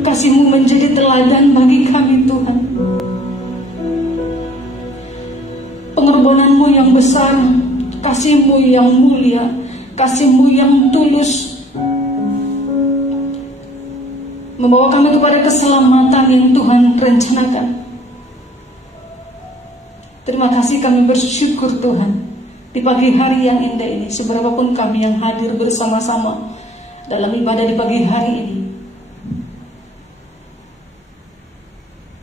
Kasih-Mu menjadi teladan bagi kami Tuhan. Pengorbanan-Mu yang besar, kasih-Mu yang mulia, kasih-Mu yang tulus, membawa kami kepada keselamatan yang Tuhan rencanakan. Terima kasih, kami bersyukur Tuhan di pagi hari yang indah ini. Seberapapun kami yang hadir bersama-sama dalam ibadah di pagi hari ini,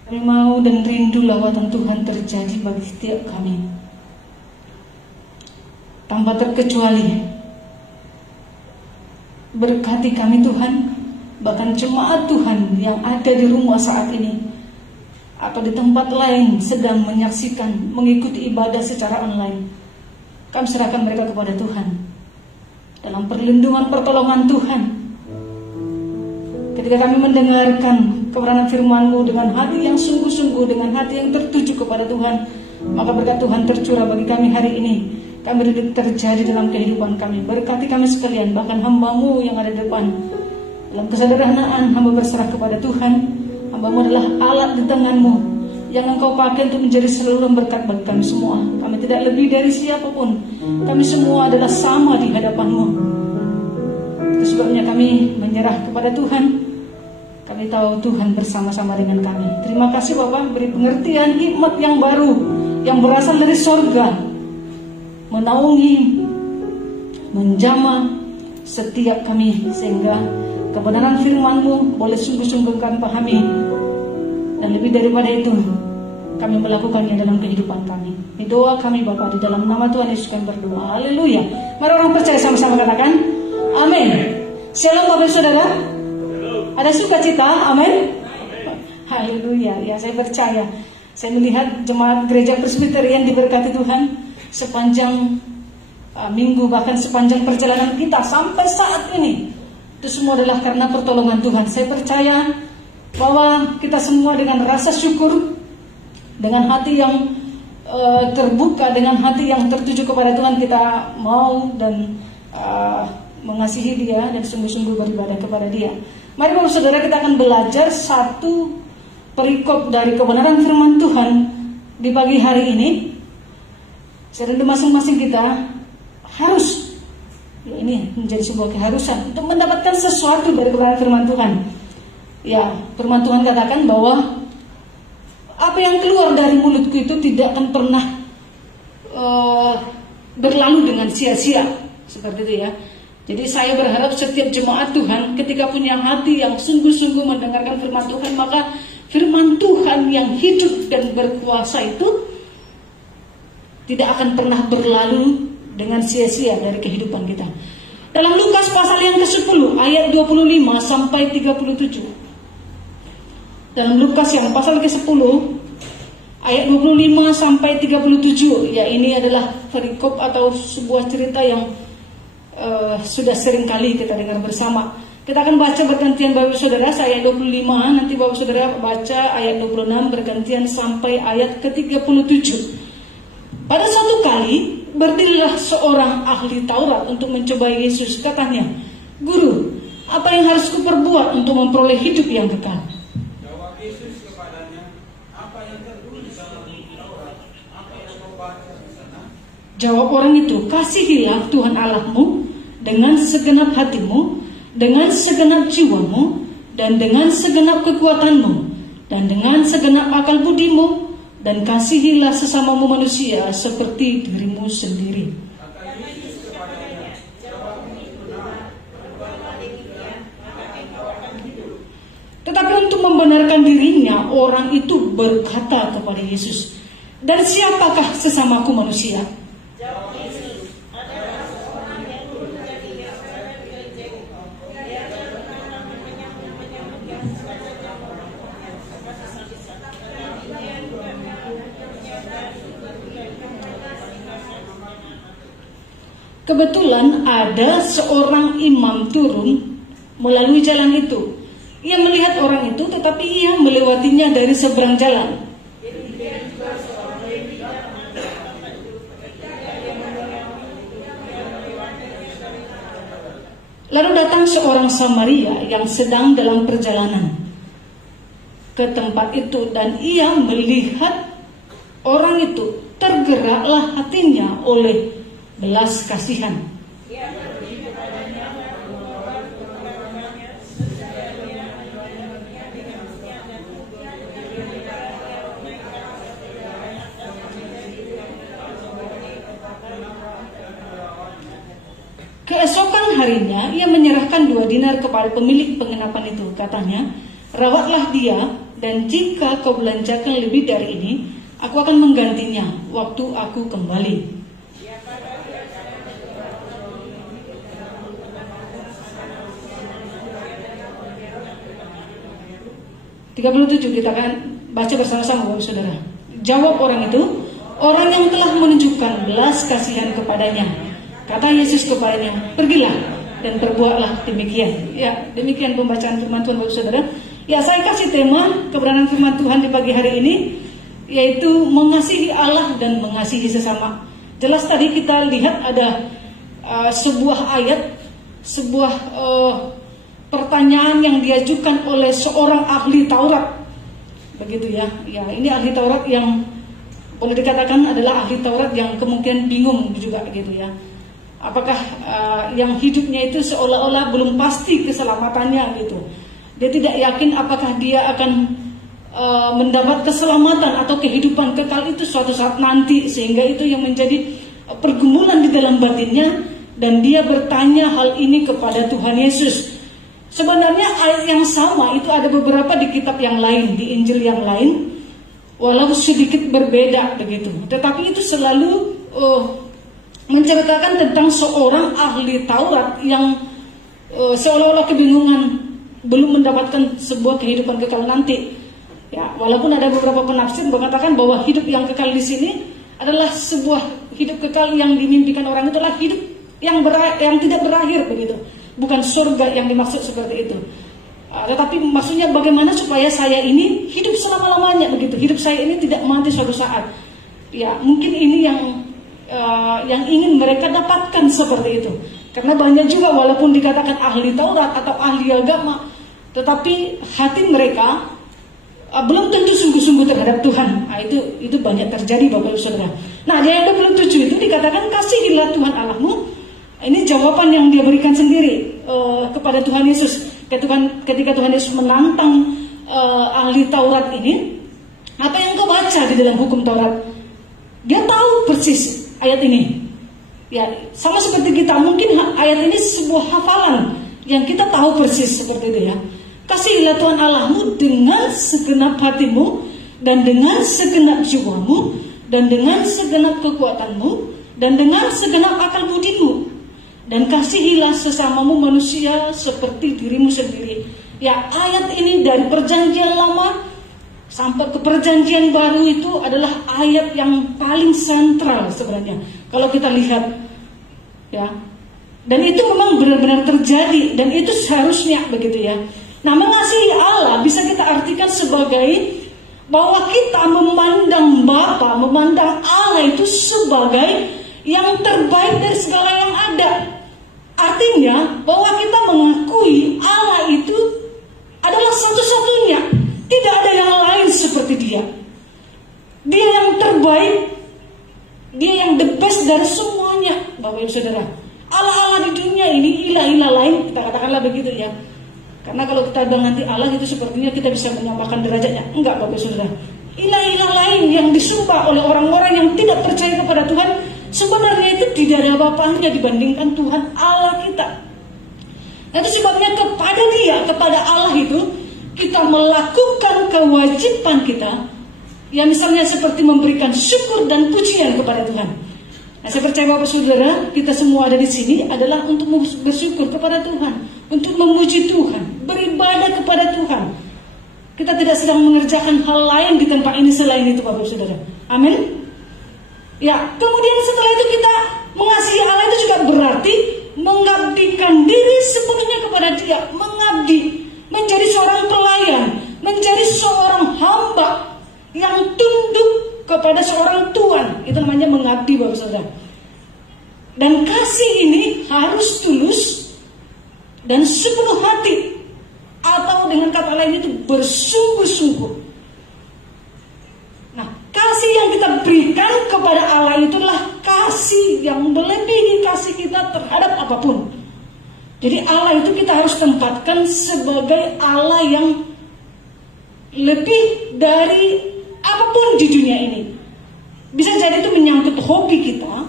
kami mau dan rindu lawatan Tuhan terjadi bagi setiap kami tanpa terkecuali. Berkati kami Tuhan, bahkan jemaat Tuhan yang ada di rumah saat ini atau di tempat lain sedang menyaksikan, mengikuti ibadah secara online. Kami serahkan mereka kepada Tuhan dalam perlindungan pertolongan Tuhan. Ketika kami mendengarkan kebenaran firman-Mu dengan hati yang sungguh-sungguh, dengan hati yang tertuju kepada Tuhan, maka berkat Tuhan tercurah bagi kami hari ini. Kami rindu terjadi dalam kehidupan kami. Berkati kami sekalian, bahkan hamba-Mu yang ada di depan. Dalam kesederhanaan hamba berserah kepada Tuhan. Hamba-Mu adalah alat di tangan-Mu yang Engkau pakai untuk menjadi saluran berkat bagi kami semua. Kami tidak lebih dari siapapun. Kami semua adalah sama di hadapan-Mu. Itu sebabnya kami menyerah kepada Tuhan. Kami tahu Tuhan bersama-sama dengan kami. Terima kasih Bapak, beri pengertian hikmat yang baru yang berasal dari sorga, menaungi, menjamah setiap kami, sehingga kebenaran firman-Mu boleh sungguh-sungguh kami pahami. Dan lebih daripada itu, kami melakukannya dalam kehidupan kami. Ini doa kami Bapak, di dalam nama Tuhan Yesus kami berdoa. Haleluya. Mari orang percaya sama-sama katakan amin. Shalom Bapak Saudara. Ada sukacita, amin. Haleluya. Ya, saya percaya. Saya melihat jemaat gereja Presbyterian diberkati Tuhan sepanjang minggu, bahkan sepanjang perjalanan kita sampai saat ini. Itu semua adalah karena pertolongan Tuhan. Saya percaya bahwa kita semua dengan rasa syukur, dengan hati yang terbuka, dengan hati yang tertuju kepada Tuhan, kita mau dan mengasihi Dia dan sungguh-sungguh beribadah kepada Dia. Mari Bapak Saudara, kita akan belajar satu perikop dari kebenaran firman Tuhan di pagi hari ini. Saya rindu masing-masing kita harus, ini menjadi sebuah keharusan untuk mendapatkan sesuatu dari kebenaran firman Tuhan. Ya, firman Tuhan katakan bahwa apa yang keluar dari mulutku itu tidak akan pernah berlalu dengan sia-sia. Seperti itu ya. Jadi saya berharap setiap jemaat Tuhan ketika punya hati yang sungguh-sungguh mendengarkan firman Tuhan, maka firman Tuhan yang hidup dan berkuasa itu tidak akan pernah berlalu dengan sia-sia dari kehidupan kita. Dalam Lukas pasal yang ke-10 ayat 25 sampai 37. Dalam Lukas yang pasal ke-10 ayat 25 sampai 37, ya ini adalah perikop atau sebuah cerita yang sudah sering kali kita dengar bersama. Kita akan baca bergantian Bapak Saudara, ayat 25, nanti Bapak Saudara baca ayat 26 bergantian sampai ayat ke-37. Pada suatu kali berdirilah seorang ahli Taurat untuk mencoba Yesus. Katanya, "Guru, apa yang harus kuperbuat untuk memperoleh hidup yang kekal?" Jawab Yesus kepadanya, "Apa yang tertulis dalam Taurat? Apa yang kau baca di sana?" Jawab orang itu, "Kasihilah Tuhan Allahmu dengan segenap hatimu, dengan segenap jiwamu, dan dengan segenap kekuatanmu, dan dengan segenap akal budimu, dan kasihilah sesamamu manusia seperti dirimu sendiri." Kata Yesus kepadanya, "Jawabmu itu benar, perbuatlah demikian, maka engkau akan hidup." Tetapi untuk membenarkan dirinya, orang itu berkata kepada Yesus, "Dan siapakah sesamaku manusia?" Jawab Yesus, "Adalah seorang yang dulu jadi biasa di gerejaku. Dia pernah menyambut yang sebaliknya orang-orang yang sisa-sisa. Tetapi dia juga menyadari Kebetulan ada seorang imam turun melalui jalan itu. Ia melihat orang itu, tetapi ia melewatinya dari seberang jalan. Lalu datang seorang Samaria yang sedang dalam perjalanan ke tempat itu, dan ia melihat orang itu, tergeraklah hatinya oleh belas kasihan. Keesokan harinya ia menyerahkan 2 dinar kepada pemilik penginapan itu. Katanya, rawatlah dia, dan jika kau belanjakan lebih dari ini, aku akan menggantinya waktu aku kembali. Kita akan baca bersama-sama, Bapak Saudara. Jawab orang itu, orang yang telah menunjukkan belas kasihan kepadanya. Kata Yesus kepadanya, pergilah dan perbuatlah demikian. Ya, demikian pembacaan firman Tuhan, Bapak Saudara. Ya, saya kasih tema kebenaran firman Tuhan di pagi hari ini, yaitu mengasihi Allah dan mengasihi sesama. Jelas tadi kita lihat ada sebuah ayat, sebuah pertanyaan yang diajukan oleh seorang ahli Taurat. Begitu ya. Ya, ini ahli Taurat yang boleh dikatakan adalah ahli Taurat yang kemungkinan bingung juga gitu ya. Apakah yang hidupnya itu seolah-olah belum pasti keselamatannya gitu. Dia tidak yakin apakah dia akan mendapat keselamatan atau kehidupan kekal itu suatu saat nanti, sehingga itu yang menjadi pergumulan di dalam batinnya, dan dia bertanya hal ini kepada Tuhan Yesus. Sebenarnya ayat yang sama itu ada beberapa di kitab yang lain, di Injil yang lain, walau sedikit berbeda begitu. Tetapi itu selalu menceritakan tentang seorang ahli Taurat yang seolah-olah kebingungan, belum mendapatkan sebuah kehidupan kekal nanti. Ya, walaupun ada beberapa penafsir mengatakan bahwa hidup yang kekal di sini adalah sebuah hidup kekal yang dimimpikan orang itu adalah hidup yang tidak berakhir begitu. Bukan surga yang dimaksud seperti itu. Tetapi maksudnya bagaimana supaya saya ini hidup selama-lamanya begitu. Hidup saya ini tidak mati suatu saat. Ya, mungkin ini yang ingin mereka dapatkan seperti itu. Karena banyak juga walaupun dikatakan ahli Taurat atau ahli agama, tetapi hati mereka belum tentu sungguh-sungguh terhadap Tuhan. Itu banyak terjadi, Bapak Ibu Saudara. Nah, di ayat 27 itu dikatakan, kasihilah Tuhan Allahmu. Ini jawaban yang dia berikan sendiri kepada Tuhan Yesus. Ketika Tuhan Yesus menantang ahli Taurat ini, apa yang kau baca di dalam hukum Taurat? Dia tahu persis ayat ini. Ya, sama seperti kita, mungkin ayat ini sebuah hafalan yang kita tahu persis seperti itu ya. Kasihilah Tuhan Allahmu dengan segenap hatimu, dan dengan segenap jiwamu, dan dengan segenap kekuatanmu, dan dengan segenap akal budimu. Dan kasihilah sesamamu manusia seperti dirimu sendiri. Ya, ayat ini dari perjanjian lama sampai ke perjanjian baru itu adalah ayat yang paling sentral sebenarnya. Kalau kita lihat, ya, dan itu memang benar-benar terjadi, dan itu seharusnya begitu ya. Nah, mengasihi Allah bisa kita artikan sebagai bahwa kita memandang Bapa, memandang Allah itu sebagai yang terbaik dari segala yang ada. Artinya bahwa kita mengakui Allah itu adalah satu-satunya, tidak ada yang lain seperti Dia. Dia yang terbaik, Dia yang the best dari semuanya, Bapak Ibu Saudara. Allah-Allah di dunia ini, ilah-ilah lain, kita katakanlah begitu ya. Karena kalau kita ganti Allah itu sepertinya kita bisa menyamakan derajatnya. Enggak, Bapak Ibu Saudara. Ilah-ilah lain yang disembah oleh orang-orang yang tidak percaya kepada Tuhan, sebenarnya itu tidak ada apa-apanya dibandingkan Tuhan Allah kita. Itu sebabnya kepada Dia, kepada Allah itu, kita melakukan kewajiban kita, ya misalnya seperti memberikan syukur dan pujian kepada Tuhan. Nah, saya percaya Bapak Saudara, kita semua ada di sini adalah untuk bersyukur kepada Tuhan, untuk memuji Tuhan, beribadah kepada Tuhan. Kita tidak sedang mengerjakan hal lain di tempat ini selain itu, Bapak Saudara. Amin. Ya, kemudian setelah itu kita mengasihi Allah itu juga berarti mengabdikan diri sepenuhnya kepada Dia, mengabdi, menjadi seorang pelayan, menjadi seorang hamba yang tunduk kepada seorang Tuhan. Itu namanya mengabdi, Bapak Saudara. Dan kasih ini harus tulus, dan sepenuh hati, atau dengan kata lain itu bersungguh-sungguh. Nah, kasih yang kita berikan kepada Allah itulah kasih yang melebihi kasih kita terhadap apapun. Jadi Allah itu kita harus tempatkan sebagai Allah yang lebih dari apapun di dunia ini. Bisa jadi itu menyangkut hobi kita,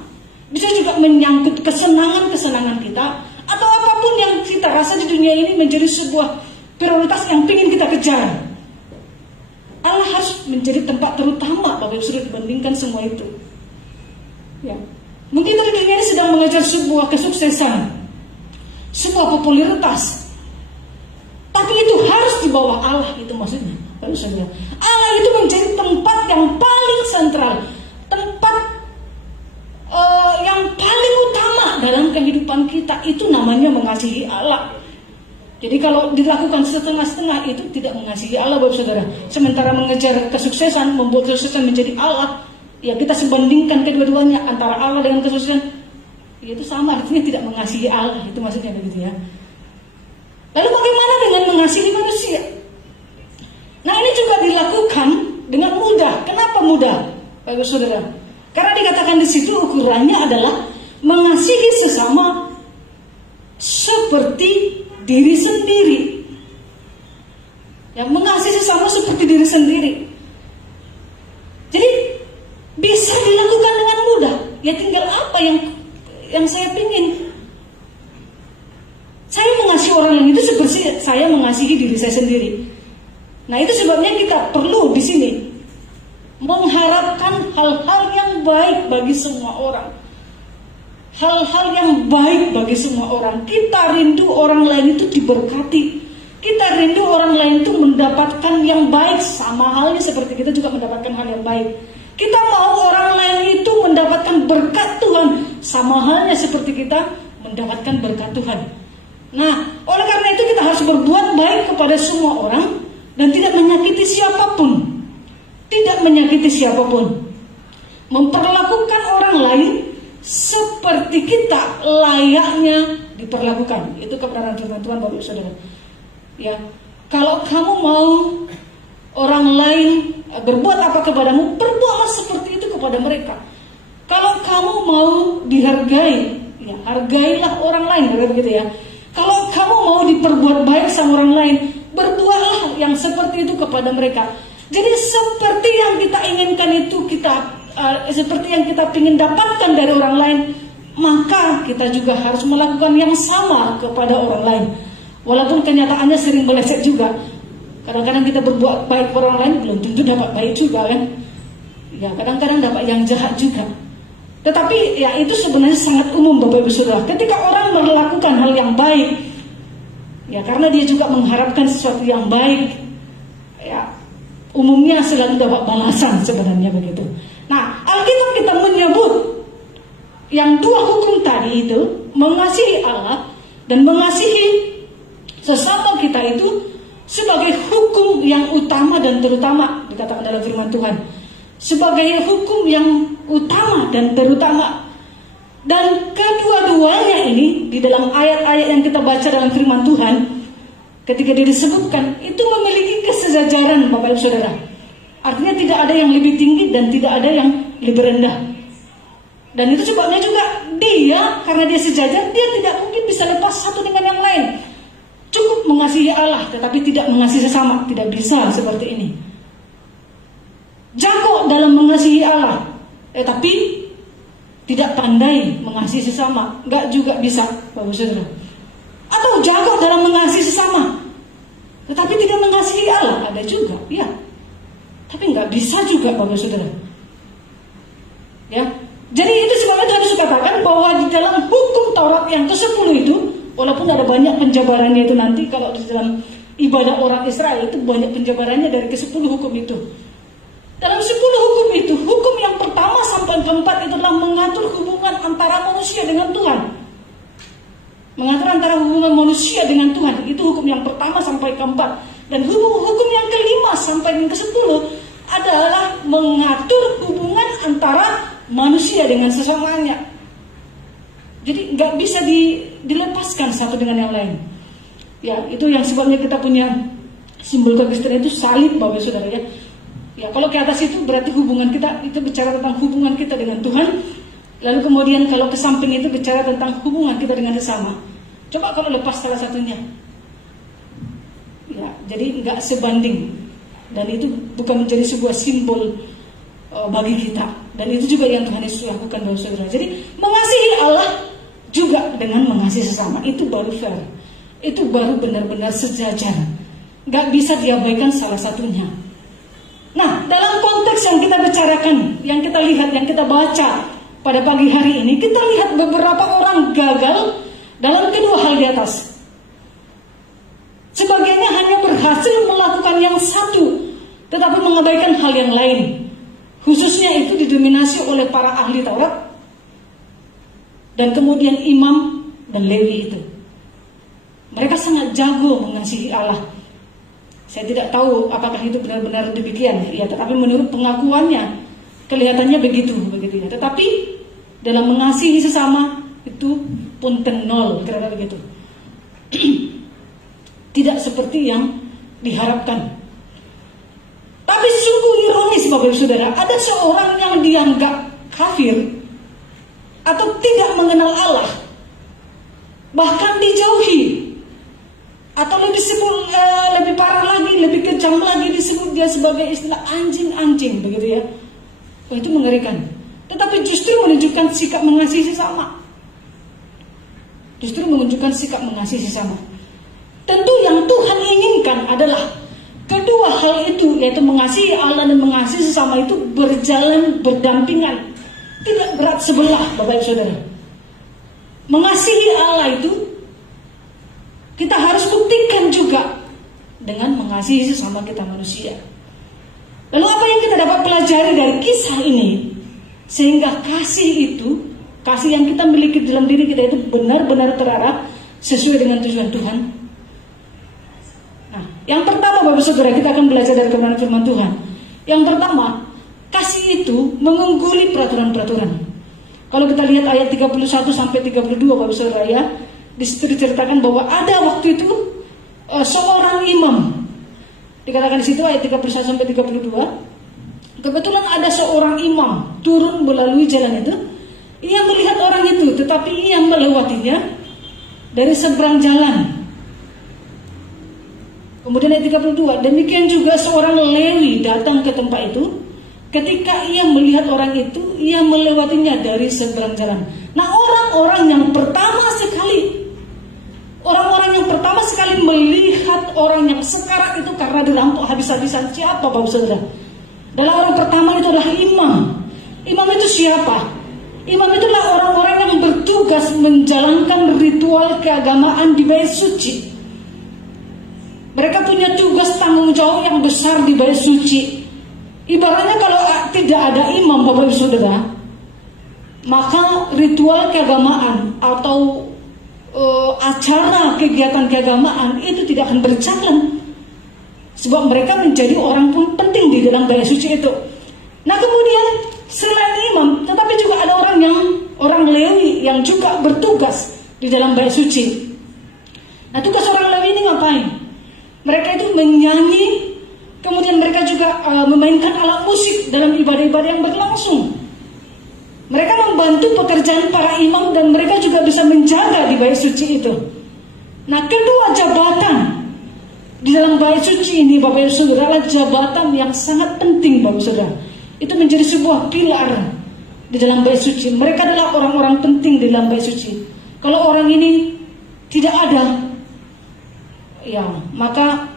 bisa juga menyangkut kesenangan-kesenangan kita, atau apapun yang kita rasa di dunia ini menjadi sebuah prioritas yang ingin kita kejar. Allah harus menjadi tempat terutama Bapak Ibu sudah dibandingkan semua itu. Ya. Mungkin dari dunia ini sedang mengejar sebuah kesuksesan, sebuah popularitas, tapi itu harus di bawah Allah, itu maksudnya. Bapak Ibu saudara, Allah itu menjadi tempat yang paling sentral, tempat yang paling utama dalam kehidupan kita. Itu namanya mengasihi Allah. Jadi kalau dilakukan setengah-setengah itu tidak mengasihi Allah, Bapak Saudara. Sementara mengejar kesuksesan, membuat kesuksesan menjadi Allah, ya kita sebandingkan kedua-duanya antara Allah dengan kesuksesan, ya itu sama, artinya tidak mengasihi Allah. Itu maksudnya begitu ya. Lalu bagaimana dengan mengasihi manusia? Nah, ini juga dilakukan dengan mudah. Kenapa mudah, Bapak Saudara? Karena dikatakan di situ ukurannya adalah mengasihi sesama seperti diri sendiri. Yang mengasihi sesama seperti diri sendiri. Jadi bisa dilakukan dengan mudah. Ya tinggal apa yang saya pingin. Saya mengasihi orang lain itu seperti saya mengasihi diri saya sendiri. Nah, itu sebabnya kita perlu di sini mengharapkan hal-hal yang baik bagi semua orang. Hal-hal yang baik bagi semua orang. Kita rindu orang lain itu diberkati. Kita rindu orang lain itu mendapatkan yang baik, sama halnya seperti kita juga mendapatkan hal yang baik. Kita mau orang lain itu mendapatkan berkat Tuhan, sama halnya seperti kita mendapatkan berkat Tuhan. Nah, oleh karena itu kita harus berbuat baik kepada semua orang dan tidak menyakiti siapapun. Tidak menyakiti siapapun. Memperlakukan orang lain seperti kita layaknya diperlakukan. Itu kebenaran firman Tuhan, Bapak Ibu Saudara. Ya, kalau kamu mau orang lain berbuat apa kepadamu, berbuatlah seperti itu kepada mereka. Kalau kamu mau dihargai, ya hargailah orang lain, begitu ya. Kalau kamu mau diperbuat baik sama orang lain, berbuatlah yang seperti itu kepada mereka. Jadi seperti yang kita inginkan itu seperti yang kita ingin dapatkan dari orang lain, maka kita juga harus melakukan yang sama kepada orang lain. Walaupun kenyataannya sering meleset juga. Kadang-kadang kita berbuat baik kepada orang lain, belum tentu dapat baik juga kan. Ya, kadang-kadang dapat yang jahat juga. Tetapi ya itu sebenarnya sangat umum, Bapak Ibu Saudara. Ketika orang melakukan hal yang baik, ya karena dia juga mengharapkan sesuatu yang baik, ya umumnya selalu dapat balasan sebenarnya begitu. Nah, Alkitab kita menyebut yang dua hukum tadi itu, mengasihi Allah dan mengasihi sesama kita itu sebagai hukum yang utama dan terutama, dikatakan dalam firman Tuhan. Sebagai hukum yang utama dan terutama. Dan kedua-duanya ini di dalam ayat-ayat yang kita baca dalam firman Tuhan, ketika disebutkan, itu memiliki kesejajaran, Bapak Ibu Saudara. Artinya tidak ada yang lebih tinggi dan tidak ada yang lebih rendah. Dan itu sebabnya juga dia, karena dia sejajar, dia tidak mungkin bisa lepas satu dengan yang lain. Cukup mengasihi Allah, tetapi tidak mengasihi sesama. Tidak bisa seperti ini. Jago dalam mengasihi Allah, tapi tidak pandai mengasihi sesama. Enggak juga bisa, Bapak Saudara. Atau jago dalam mengasihi sesama, tetapi tidak mengasihi Allah. Ada juga, ya. Tapi enggak bisa juga, Bapak Saudara. Ya. Jadi itu sebabnya harus dikatakan bahwa di dalam hukum Taurat yang ke-10 itu, walaupun ada banyak penjabarannya itu nanti, kalau di dalam ibadah orang Israel itu banyak penjabarannya dari ke-10 hukum itu. Dalam 10 hukum itu, hukum yang pertama sampai keempat itu adalah mengatur hubungan antara manusia dengan Tuhan. Mengatur antara hubungan manusia dengan Tuhan, itu hukum yang pertama sampai keempat. Dan hukum yang kelima sampai yang ke-10 adalah mengatur hubungan antara manusia dengan sesamanya. Jadi nggak bisa dilepaskan satu dengan yang lain. Ya, itu yang sebabnya kita punya simbol kekristenan itu salib, Bapak Saudara ya. Ya, kalau ke atas itu berarti hubungan kita, itu bicara tentang hubungan kita dengan Tuhan. Lalu kemudian kalau ke samping itu bicara tentang hubungan kita dengan sesama. Coba kalau lepas salah satunya. Ya, jadi nggak sebanding. Dan itu bukan menjadi sebuah simbol bagi kita. Dan itu juga yang Tuhan Yesus lakukan, Bapak Saudara. Jadi mengasihi Allah juga dengan mengasihi sesama, itu baru fair. Itu baru benar-benar sejajar. Gak bisa diabaikan salah satunya. Nah, dalam konteks yang kita bicarakan, yang kita lihat, yang kita baca pada pagi hari ini, kita lihat beberapa orang gagal dalam kedua hal di atas. Sebagiannya hanya berhasil melakukan yang satu, tetapi mengabaikan hal yang lain. Khususnya itu didominasi oleh para ahli Taurat dan kemudian imam dan Lewi itu. Mereka sangat jago mengasihi Allah. Saya tidak tahu apakah itu benar-benar demikian, ya. Tetapi menurut pengakuannya kelihatannya begitu ya. Tetapi dalam mengasihi sesama itu punten nol, kira-kira begitu. Tidak seperti yang diharapkan. Tapi sungguh ironis, Bapak Ibu Saudara, ada seorang yang dianggap kafir atau tidak mengenal Allah, bahkan dijauhi. Atau lebih parah lagi, lebih kejam lagi, disebut dia sebagai istilah anjing-anjing, begitu ya. Oh, itu mengerikan. Tetapi justru menunjukkan sikap mengasihi sesama. Justru menunjukkan sikap mengasihi sesama. Tentu yang Tuhan inginkan adalah kedua hal itu, yaitu mengasihi Allah dan mengasihi sesama itu berjalan berdampingan, tidak berat sebelah, Bapak Ibu Saudara. Mengasihi Allah itu kita harus buktikan juga dengan mengasihi sesama kita manusia. Lalu apa yang kita dapat pelajari dari kisah ini? Sehingga kasih itu, kasih yang kita miliki dalam diri kita itu benar-benar terarah sesuai dengan tujuan Tuhan. Nah, yang pertama, Bapak Saudara, kita akan belajar dari kebenaran firman Tuhan. Yang pertama, kasih itu mengungguli peraturan-peraturan. Kalau kita lihat ayat 31 sampai 32, Bapak Saudara ya, di situ diceritakan bahwa ada waktu itu seorang imam. Dikatakan di situ ayat 31 sampai 32. Kebetulan ada seorang imam turun melalui jalan itu. Ia melihat orang itu, tetapi ia melewatinya dari seberang jalan. Kemudian ayat 32, demikian juga seorang Lewi datang ke tempat itu. Ketika ia melihat orang itu, ia melewatinya dari seberang jalan. Nah, orang-orang yang pertama sekali melihat orang yang sekarat itu karena dirampok habis-habisan, siapa, Bapak Saudara? Dalam orang pertama itu adalah imam. Imam itu siapa? Imam itulah orang-orang yang bertugas menjalankan ritual keagamaan di bait suci. Mereka punya tugas tanggung jawab yang besar di bait suci. Ibaratnya kalau tidak ada imam, Bapak Ibu Saudara, maka ritual keagamaan atau acara kegiatan keagamaan itu tidak akan berjalan. Sebab mereka menjadi orang penting di dalam bait suci itu. Nah, kemudian selain imam, tetapi juga ada orang Lewi yang juga bertugas di dalam bait suci. Nah, tugas orang Lewi ini ngapain? Mereka itu menyanyi, kemudian mereka juga memainkan alat musik dalam ibadah-ibadah yang berlangsung. Mereka membantu pekerjaan para imam dan mereka juga bisa menjaga di bait suci itu. Nah, kedua jabatan di dalam bait suci ini, Bapak Ibu Saudara, adalah jabatan yang sangat penting, Bapak Saudara. Itu menjadi sebuah pilar di dalam bait suci. Mereka adalah orang-orang penting di dalam bait suci. Kalau orang ini tidak ada, ya maka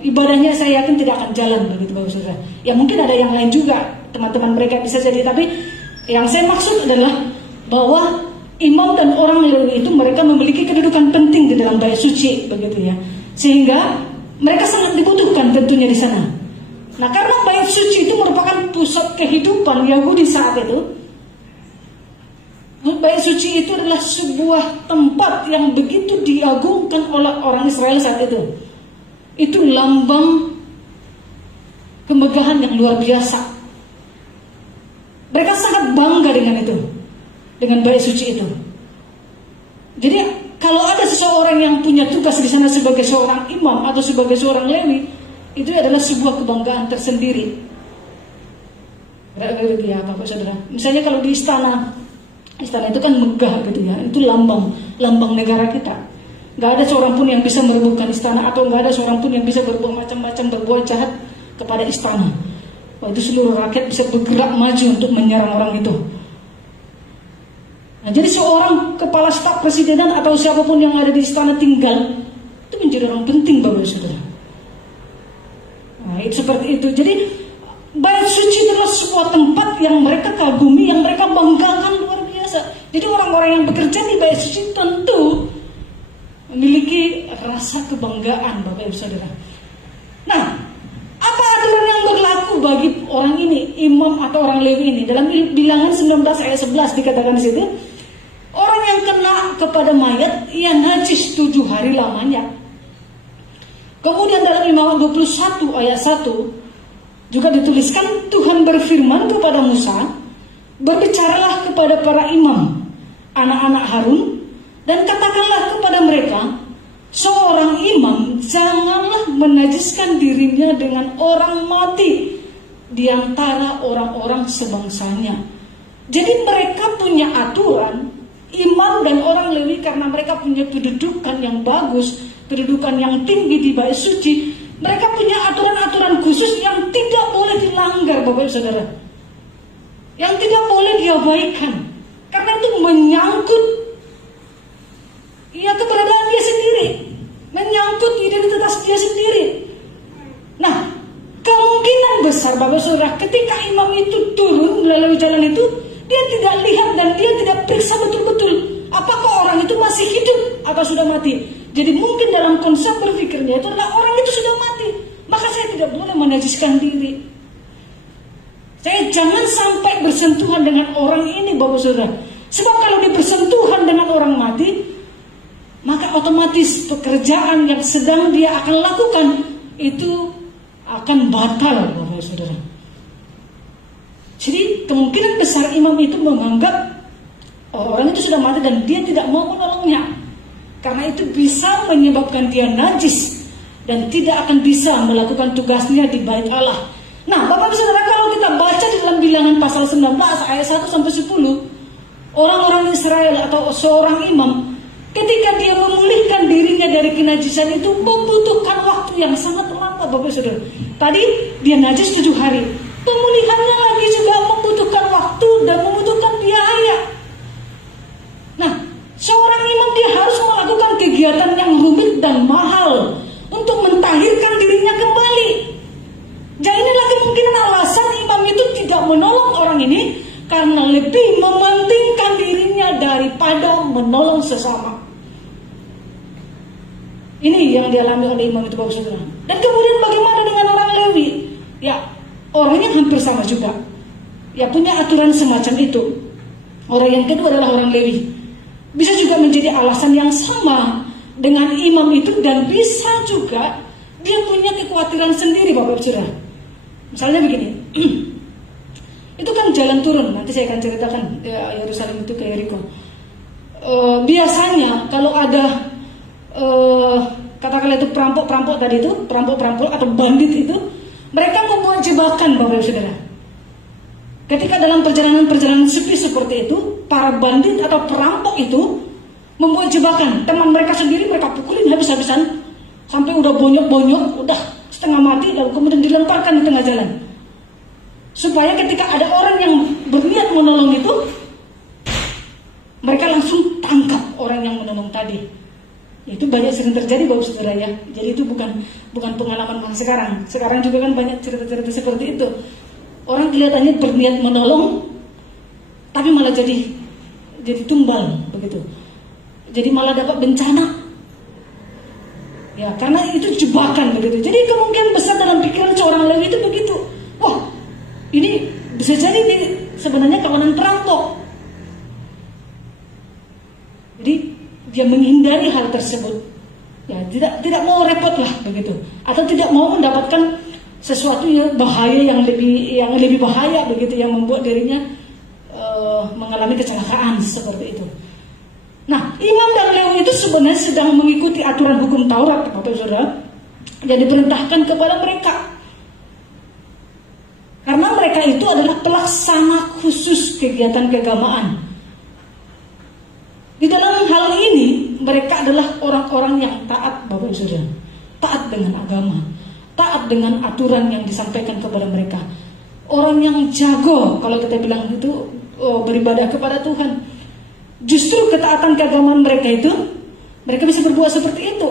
ibadahnya saya yakin tidak akan jalan, begitu, Bapak Saudara. Ya mungkin ada yang lain juga, teman-teman mereka bisa jadi, tapi yang saya maksud adalah bahwa imam dan orang Lewi itu mereka memiliki kedudukan penting di dalam bait suci, begitu ya. Sehingga mereka sangat dibutuhkan tentunya di sana. Nah, karena bait suci itu merupakan pusat kehidupan Yahudi saat itu. Bait suci itu adalah sebuah tempat yang begitu diagungkan oleh orang Israel saat itu. Itu lambang kemegahan yang luar biasa. Mereka sangat bangga dengan itu, dengan bait suci itu. Jadi Kalau ada seseorang yang punya tugas di sana sebagai seorang imam atau sebagai seorang Lewi, itu adalah sebuah kebanggaan tersendiri. Ya, Bapak Saudara. Misalnya kalau di istana itu kan megah gitu ya. Itu lambang negara kita. Gak ada seorang pun yang bisa merebutkan istana, atau gak ada seorang pun yang bisa berbuat macam-macam, berbuat jahat kepada istana. Wah, itu seluruh rakyat bisa bergerak maju untuk menyerang orang itu. Nah, jadi seorang kepala staf presidenan atau siapapun yang ada di istana tinggal itu menjadi orang penting, Bapak Saudara. Nah, itu seperti itu. Jadi Bait Suci adalah sebuah tempat yang mereka kagumi, yang mereka banggakan luar biasa. Jadi orang-orang yang bekerja di Bait Suci tentu memiliki rasa kebanggaan, Bapak Ibu Saudara. Nah, apa aturan yang berlaku bagi orang ini, imam atau orang Lewi ini? Dalam Bilangan 19 ayat 11 dikatakan di situ, orang yang kena kepada mayat, ia najis 7 hari lamanya. Kemudian dalam Bilangan 21 ayat 1 juga dituliskan, Tuhan berfirman kepada Musa, berbicaralah kepada para imam, anak-anak Harun, dan katakanlah kepada mereka, seorang imam janganlah menajiskan dirinya dengan orang mati di antara orang-orang sebangsanya. Jadi mereka punya aturan, imam dan orang Lewi, karena mereka punya kedudukan yang bagus, kedudukan yang tinggi di Bait Suci. Mereka punya aturan-aturan khusus yang tidak boleh dilanggar, Bapak Ibu Saudara. Yang tidak boleh diabaikan. Karena itu menyangkut keberadaan dia sendiri, menyangkut identitas dia sendiri. Nah, kemungkinan besar, Bapak Saudara, ketika imam itu turun melalui jalan itu, dia tidak lihat dan dia tidak periksa betul-betul apakah orang itu masih hidup atau sudah mati. Jadi mungkin dalam konsep berpikirnya itu adalah orang itu sudah mati, maka saya tidak boleh menajiskan diri. Saya jangan sampai bersentuhan dengan orang ini, Bapak Saudara. Sebab kalau dia bersentuhan dengan orang mati, maka otomatis pekerjaan yang sedang dia akan lakukan itu akan batal, Bapak Saudara. Jadi kemungkinan besar imam itu menganggap orang itu sudah mati dan dia tidak mau menolongnya. Karena itu bisa menyebabkan dia najis dan tidak akan bisa melakukan tugasnya di Bait Allah. Nah, Bapak Saudara, kalau kita baca di dalam Bilangan pasal 19 ayat 1 sampai 10, orang-orang Israel atau seorang imam ketika dia memulihkan dirinya dari kenajisan itu membutuhkan waktu yang sangat lama, Bapak Saudara. Tadi dia najis 7 hari. Pemulihannya lagi juga membutuhkan waktu dan membutuhkan biaya. Nah, seorang imam dia harus melakukan kegiatan yang rumit dan mahal untuk mentahirkan dirinya kembali. Jadi inilah kemungkinan alasan imam itu tidak menolong orang ini, karena lebih mementingkan dirinya daripada menolong sesama. Ini yang dialami oleh imam itu, Bapak Saudara. Dan kemudian bagaimana dengan orang Lewi? Ya, orangnya hampir sama juga. Ya, punya aturan semacam itu. Orang yang kedua adalah orang Lewi. Bisa juga menjadi alasan yang sama dengan imam itu, dan bisa juga dia punya kekhawatiran sendiri, Bapak Saudara. Misalnya begini, itu kan jalan turun, nanti saya akan ceritakan Yerusalem itu ke Yeriko. Biasanya kalau ada katakanlah itu perampok-perampok tadi itu, perampok-perampok atau bandit itu, mereka membuat jebakan, Bapak Saudara. Ketika dalam perjalanan sepi seperti itu, para bandit atau perampok itu membuat jebakan. Teman mereka sendiri mereka pukulin habis-habisan sampai udah bonyok-bonyok, udah setengah mati, dan kemudian dilemparkan di tengah jalan. Supaya ketika ada orang yang berniat menolong itu, mereka langsung tangkap orang yang menolong tadi. Itu banyak sering terjadi, Bapak Saudara ya. Jadi itu bukan pengalaman masa sekarang. Sekarang juga kan banyak cerita-cerita seperti itu. Orang kelihatannya berniat menolong, tapi malah jadi tumbal begitu. Jadi malah dapat bencana. Ya, karena itu jebakan begitu. Jadi kemungkinan besar dalam pikiran seorang Lewi itu begitu. Wah, ini bisa jadi ini sebenarnya kawanan perampok. Jadi dia menghindari hal tersebut. Ya, tidak mau repot lah begitu. Atau tidak mau mendapatkan sesuatu yang bahaya, yang lebih bahaya begitu, yang membuat dirinya mengalami kecelakaan seperti itu. Nah, imam dan Lewi itu sebenarnya sedang mengikuti aturan hukum Taurat, Bapak Saudara, yang diperintahkan kepada mereka. Karena mereka itu adalah pelaksana khusus kegiatan keagamaan. Di dalam hal ini, mereka adalah orang-orang yang taat, Bapak Saudara. Taat dengan agama, taat dengan aturan yang disampaikan kepada mereka. Orang yang jago, kalau kita bilang itu, beribadah kepada Tuhan. Justru ketaatan keagamaan mereka itu, mereka bisa berbuat seperti itu.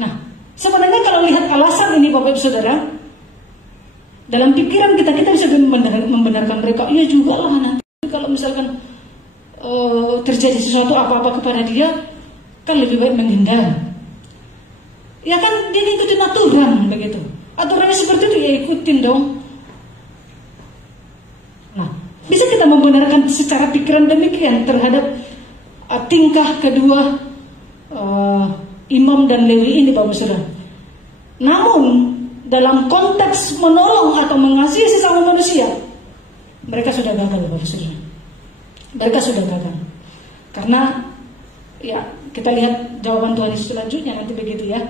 Nah, sebenarnya kalau lihat alasan ini, Bapak Saudara, dalam pikiran kita bisa membenarkan mereka. Iya juga lah, nanti kalau misalkan terjadi sesuatu apa-apa kepada dia, kan lebih baik menghindar. Ya kan, dia ngikutin aturan begitu. Aturannya seperti itu, ya ikutin dong. Nah, bisa kita membenarkan secara pikiran demikian terhadap tingkah kedua imam dan Lewi ini, Bapak Saudara. Namun dalam konteks menolong atau mengasihi sesama manusia, mereka sudah gagal, Bapak Saudara. Mereka sudah gagal. Karena ya, kita lihat jawaban Tuhan Yesus selanjutnya nanti begitu ya.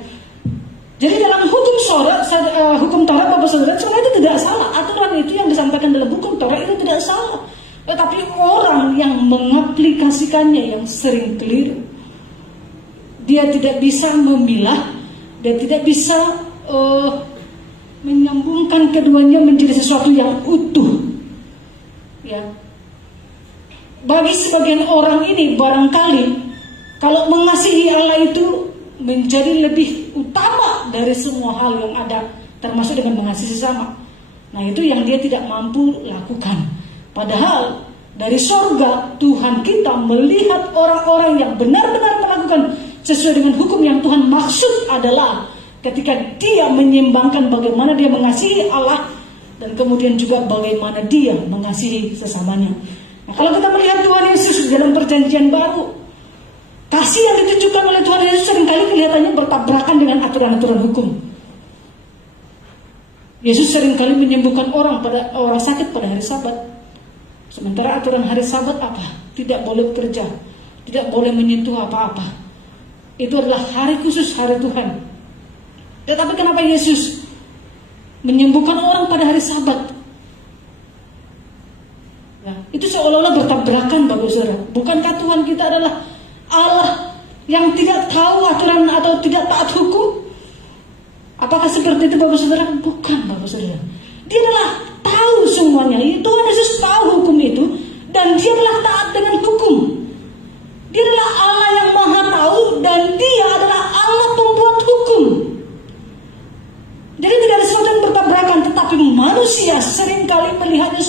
Jadi dalam hukum Taurat, Bapak Saudara, sebenarnya itu tidak salah. Aturan itu yang disampaikan dalam hukum Taurat itu tidak salah. Tetapi orang yang mengaplikasikannya yang sering keliru. Dia tidak bisa memilah, dia tidak bisa menyambungkan keduanya menjadi sesuatu yang utuh. Ya. Bagi sebagian orang ini barangkali kalau mengasihi Allah itu menjadi lebih utama dari semua hal yang ada, termasuk dengan mengasihi sesama. Nah, itu yang dia tidak mampu lakukan. Padahal dari surga Tuhan kita melihat orang-orang yang benar-benar melakukan sesuai dengan hukum yang Tuhan maksud adalah ketika dia menyeimbangkan bagaimana dia mengasihi Allah dan kemudian juga bagaimana dia mengasihi sesamanya. Nah, kalau kita melihat Tuhan Yesus dalam perjanjian baru, kasih yang ditunjukkan oleh Tuhan Yesus seringkali kelihatannya bertabrakan dengan aturan-aturan hukum. Yesus seringkali menyembuhkan orang sakit pada hari Sabat. Sementara aturan hari Sabat apa? Tidak boleh bekerja, tidak boleh menyentuh apa-apa. Itu adalah hari khusus, hari Tuhan. Tetapi kenapa Yesus menyembuhkan orang pada hari Sabat? Ya, itu seolah-olah bertabrakan, Bapak Saudara. Bukankah Tuhan kita adalah Allah yang tidak tahu aturan atau tidak taat hukum? Apakah seperti itu, Bapak Saudara? Bukan, Bapak Saudara. Dia adalah tahu semuanya. Tuhan Yesus tahu hukum itu dan dia adalah taat dengan hukum. Dia adalah Allah yang Maha Tahu dan dia adalah Allah pembuat hukum. Jadi tidak ada sesuatu yang bertabrakan, tetapi manusia seringkali melihatnya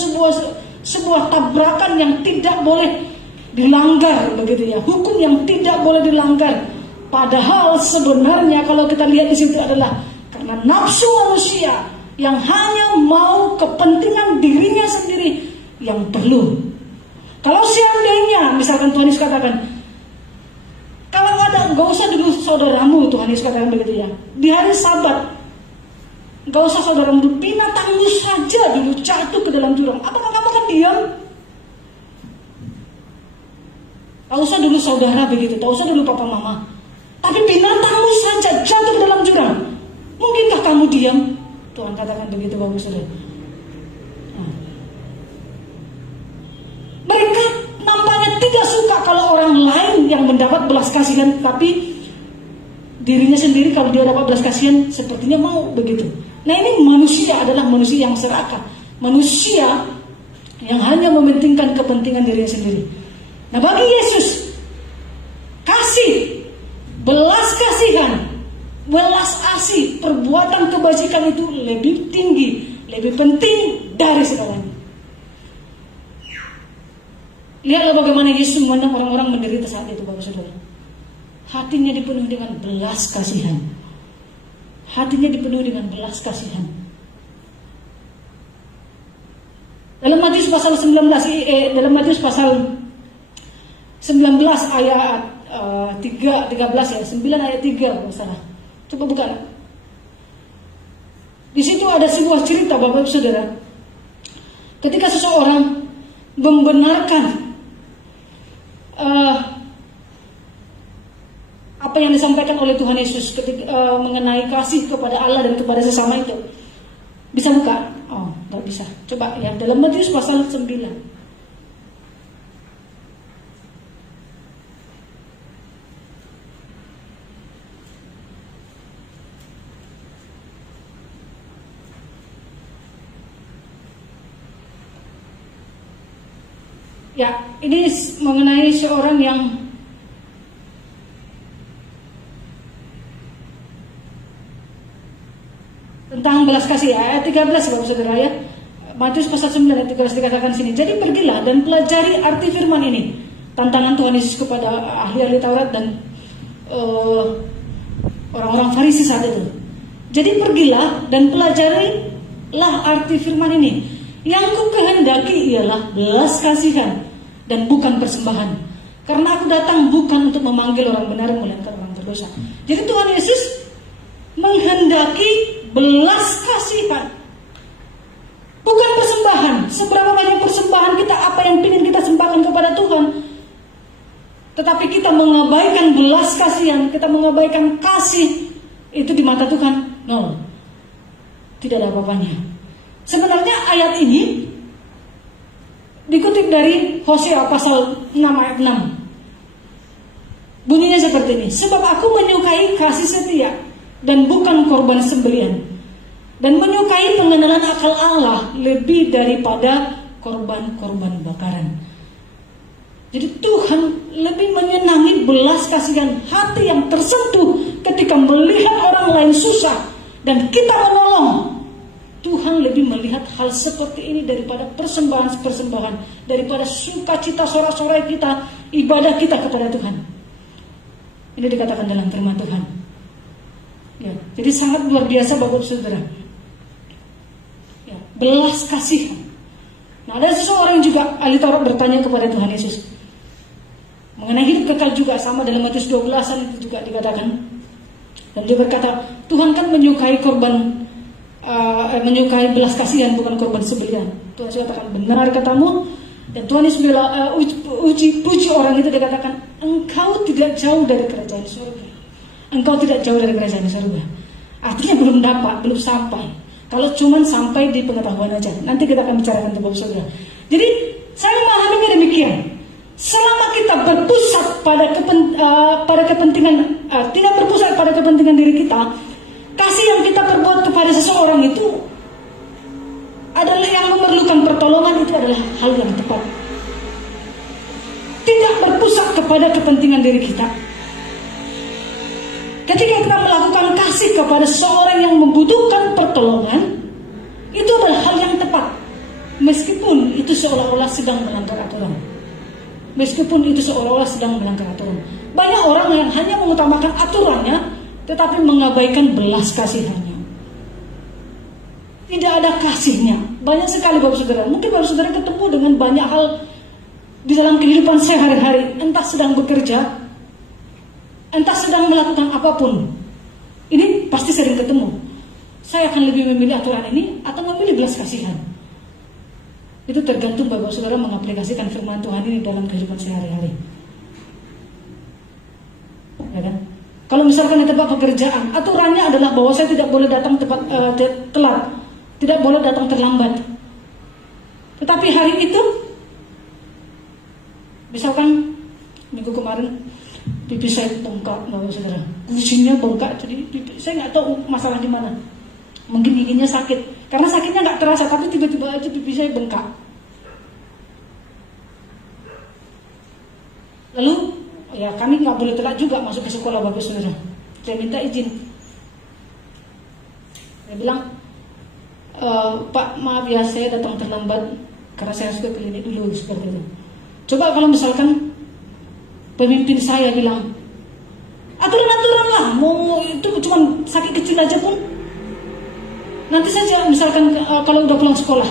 sebuah tabrakan yang tidak boleh dilanggar, begitu ya. Hukum yang tidak boleh dilanggar. Padahal sebenarnya kalau kita lihat di situ adalah karena nafsu manusia yang hanya mau kepentingan dirinya sendiri yang perlu. Kalau seandainya misalkan Tuhan Yesus katakan, kalau ada, gak usah dulu saudaramu, Tuhan Yesus katakan begitu ya. Di hari Sabat, gak usah saudaramu dulu, binatangmu saja dulu jatuh ke dalam jurang. Apakah kamu akan diam? Gak usah dulu saudara begitu, gak usah dulu papa mama. Tapi binatangmu saja jatuh ke dalam jurang. Mungkinkah kamu diam? Tuhan katakan begitu, Bapak Saudara. Mereka nampaknya tidak suka kalau orang lain yang mendapat belas kasihan, tapi dirinya sendiri kalau dia dapat belas kasihan sepertinya mau begitu. Nah, ini manusia adalah manusia yang serakah, manusia yang hanya mementingkan kepentingan dirinya sendiri. Nah, bagi Yesus, kasih, belas kasihan, welas asih, perbuatan kebajikan itu lebih tinggi, lebih penting dari segalanya. Lihatlah bagaimana Yesus memandang orang-orang menderita saat itu, Bapak Saudara. Hatinya dipenuhi dengan belas kasihan. Hatinya dipenuhi dengan belas kasihan. Dalam Matius pasal 19, dalam Matius pasal 19 ayat 13 ya, 9 ayat 3 kalau salah. Coba buka. Di situ ada sebuah cerita, Bapak Saudara. Ketika seseorang membenarkan apa yang disampaikan oleh Tuhan Yesus ketika mengenai kasih kepada Allah dan kepada sesama itu? Bisa buka? Oh, nggak bisa. Coba ya, dalam Matius pasal 9. Ya, ini mengenai seorang yang tentang belas kasih, ayat 13 Bapak Saudara ya. Matius pasal 9 ayat 13 dikatakan sini, jadi pergilah dan pelajari arti firman ini. Tantangan Tuhan Yesus kepada ahli-ahli Taurat dan orang-orang Farisi saat itu. Jadi pergilah dan pelajarilah arti firman ini. Yang ku kehendaki ialah belas kasihan dan bukan persembahan. Karena aku datang bukan untuk memanggil orang benar, melainkan orang berdosa. Jadi Tuhan Yesus menghendaki belas kasihan, bukan persembahan. Seberapa banyak persembahan kita, apa yang ingin kita sembahkan kepada Tuhan, tetapi kita mengabaikan belas kasihan, kita mengabaikan kasih, itu di mata Tuhan nol. Tidak ada apa-apanya. Sebenarnya ayat ini dikutip dari Hosea pasal 6 ayat 6. Bunyinya seperti ini. Sebab aku menyukai kasih setia dan bukan korban sembelian, dan menyukai pengenalan akal Allah lebih daripada korban-korban bakaran. Jadi Tuhan lebih menyenangi belas kasihan, hati yang tersentuh ketika melihat orang lain susah dan kita menolong. Tuhan lebih melihat hal seperti ini daripada persembahan-persembahan, daripada sukacita sorak-sorai kita, ibadah kita kepada Tuhan. Ini dikatakan dalam firman Tuhan. Ya, jadi sangat luar biasa Bapak Saudara. Ya, belas kasihan. Nah, ada seseorang juga ahli Taurat bertanya kepada Tuhan Yesus mengenai hidup kekal juga, sama dalam Matius 12-an itu juga dikatakan. Dan dia berkata, Tuhan kan menyukai menyukai belas kasihan bukan korban sembelihan. Tuhan Yesus katakan, benar katamu. Dan Tuhan Yesus puji orang itu, dikatakan, engkau tidak jauh dari kerajaan surga. Engkau tidak jauh dari kerajaan surga. Artinya belum dapat, belum sampai. Kalau cuman sampai di pengetahuan aja. Nanti kita akan bicarakan tentang surga. Jadi saya memahaminya demikian. Selama kita berpusat pada kepentingan, tidak berpusat pada kepentingan diri kita, kasih yang kita perbuat kepada seseorang itu adalah yang memerlukan pertolongan, itu adalah hal yang tepat. Tidak berpusat kepada kepentingan diri kita. Ketika kita melakukan kasih kepada seorang yang membutuhkan pertolongan, itu adalah hal yang tepat. Meskipun itu seolah-olah sedang melanggar aturan. Banyak orang yang hanya mengutamakan aturannya, tetapi mengabaikan belas kasihannya. Tidak ada kasihnya. Banyak sekali Bapak Saudara. Mungkin Bapak Saudara ketemu dengan banyak hal di dalam kehidupan sehari-hari. Entah sedang bekerja, entah sedang melakukan apapun. Ini pasti sering ketemu. Saya akan lebih memilih aturan ini atau memilih belas kasihan. Itu tergantung Bapak Saudara mengaplikasikan firman Tuhan ini dalam kehidupan sehari-hari. Ya kan? Kalau misalkan di tempat pekerjaan, aturannya adalah bahwa saya tidak boleh datang telat, tidak boleh datang terlambat. Tetapi hari itu, misalkan minggu kemarin, pipi saya bengkak, Bapak Saudara. Kucingnya bengkak, jadi saya nggak tahu masalah di mana. Mungkin giginya sakit, karena sakitnya nggak terasa, tapi tiba-tiba aja pipi saya bengkak. Lalu, ya kami nggak boleh telat juga masuk ke sekolah Bapak Saudara. Saya minta izin. Saya bilang, Pak maaf ya saya datang terlambat karena saya harus ke klinik dulu, seperti itu. Coba kalau misalkan pemimpin saya bilang, aturan-aturan lah, mau itu cuma sakit kecil aja pun, nanti saja misalkan kalau udah pulang sekolah.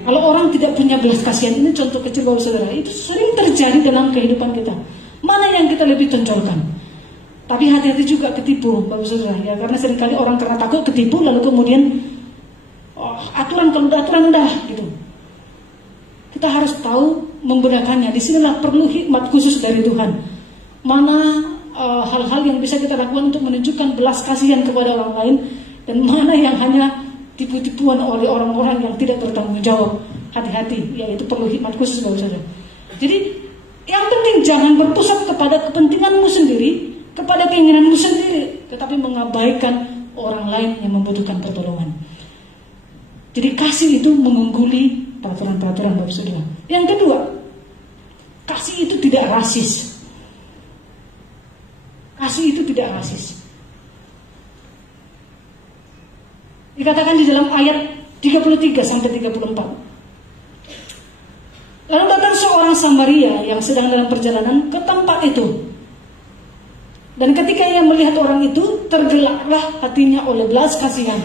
Kalau orang tidak punya belas kasihan, ini contoh kecil Bapak Saudara, itu sering terjadi dalam kehidupan kita. Mana yang kita lebih tonjolkan? Tapi hati-hati juga ketipu Bapak Saudara, ya, karena seringkali orang karena takut ketipu lalu kemudian aturan, kalau udah aturan udah gitu. Kita harus tahu membenarkannya. Disinilah perlu hikmat khusus dari Tuhan. Mana hal-hal yang bisa kita lakukan untuk menunjukkan belas kasihan kepada orang lain, dan mana yang hanya tipu-tipuan oleh orang-orang yang tidak bertanggung jawab. Hati-hati, yaitu perlu hikmat khusus, Bapak Saudara. Jadi yang penting jangan berpusat kepada kepentinganmu sendiri, kepada keinginanmu sendiri, tetapi mengabaikan orang lain yang membutuhkan pertolongan. Jadi kasih itu mengungguli peraturan-peraturan, Bapak Saudara. Yang kedua, kasih itu tidak rasis. Kasih itu tidak rasis. Dikatakan di dalam ayat 33 sampai 34. Lalu datang seorang Samaria yang sedang dalam perjalanan ke tempat itu. Dan ketika ia melihat orang itu, tergeraklah hatinya oleh belas kasihan.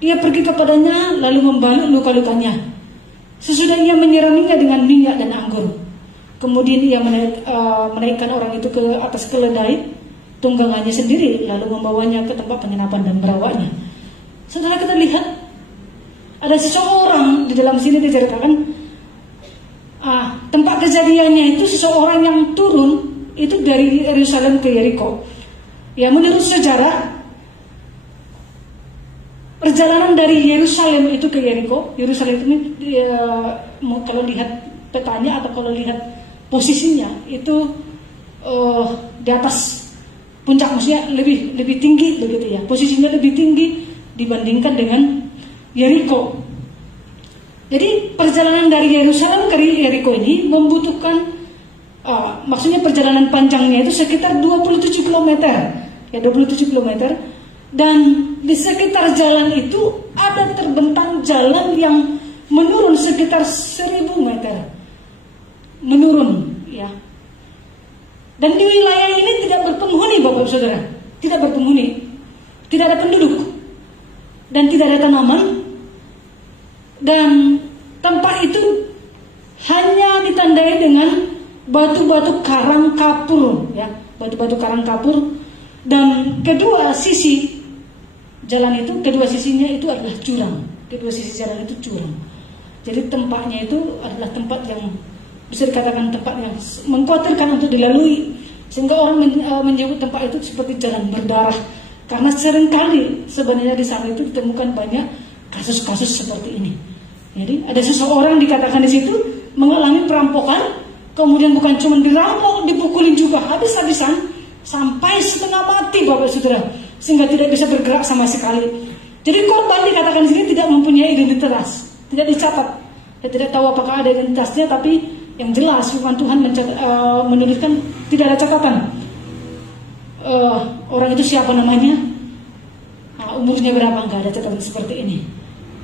Ia pergi kepadanya lalu membalut luka-lukanya. Sesudah ia menyiraminya dengan minyak dan anggur. Kemudian ia menaikkan orang itu ke atas keledai tunggangannya sendiri, lalu membawanya ke tempat penginapan dan merawatnya. Setelah kita lihat, ada seseorang di dalam sini diceritakan, tempat kejadiannya itu seseorang yang turun itu dari Yerusalem ke Yeriko. Ya, menurut sejarah, perjalanan dari Yerusalem itu ke Yeriko, Yerusalem ini kalau lihat petanya atau kalau lihat posisinya itu di atas puncak, maksudnya lebih tinggi begitu ya. Posisinya lebih tinggi dibandingkan dengan Yeriko. Jadi perjalanan dari Yerusalem ke Yeriko ini membutuhkan maksudnya perjalanan panjangnya itu sekitar 27 km. Ya, 27 km. Dan di sekitar jalan itu ada terbentang jalan yang menurun sekitar 1000 meter. Menurun, ya. Dan di wilayah ini tidak berpenghuni, Bapak Saudara. Tidak berpenghuni. Tidak ada penduduk. Dan tidak ada tanaman. Dan tempat itu hanya ditandai dengan batu-batu karang kapur, ya. Batu-batu karang kapur. Dan kedua sisi jalan itu, kedua sisinya itu adalah jurang. Kedua sisi jalan itu jurang. Jadi tempatnya itu adalah tempat yang bisa dikatakan tempat yang mengkhawatirkan untuk dilalui, sehingga orang menyebut tempat itu seperti jalan berdarah, karena seringkali sebenarnya di sana itu ditemukan banyak kasus-kasus seperti ini. Jadi ada seseorang dikatakan di situ mengalami perampokan, kemudian bukan cuma dirampok, dipukulin juga habis-habisan sampai setengah mati, Bapak Saudara, sehingga tidak bisa bergerak sama sekali. Jadi korban dikatakan di sini tidak mempunyai identitas, tidak dicatat. Saya tidak tahu apakah ada identitasnya, tapi yang jelas firman Tuhan menuliskan tidak ada catatan orang itu siapa namanya, umurnya berapa, nggak ada catatan seperti ini.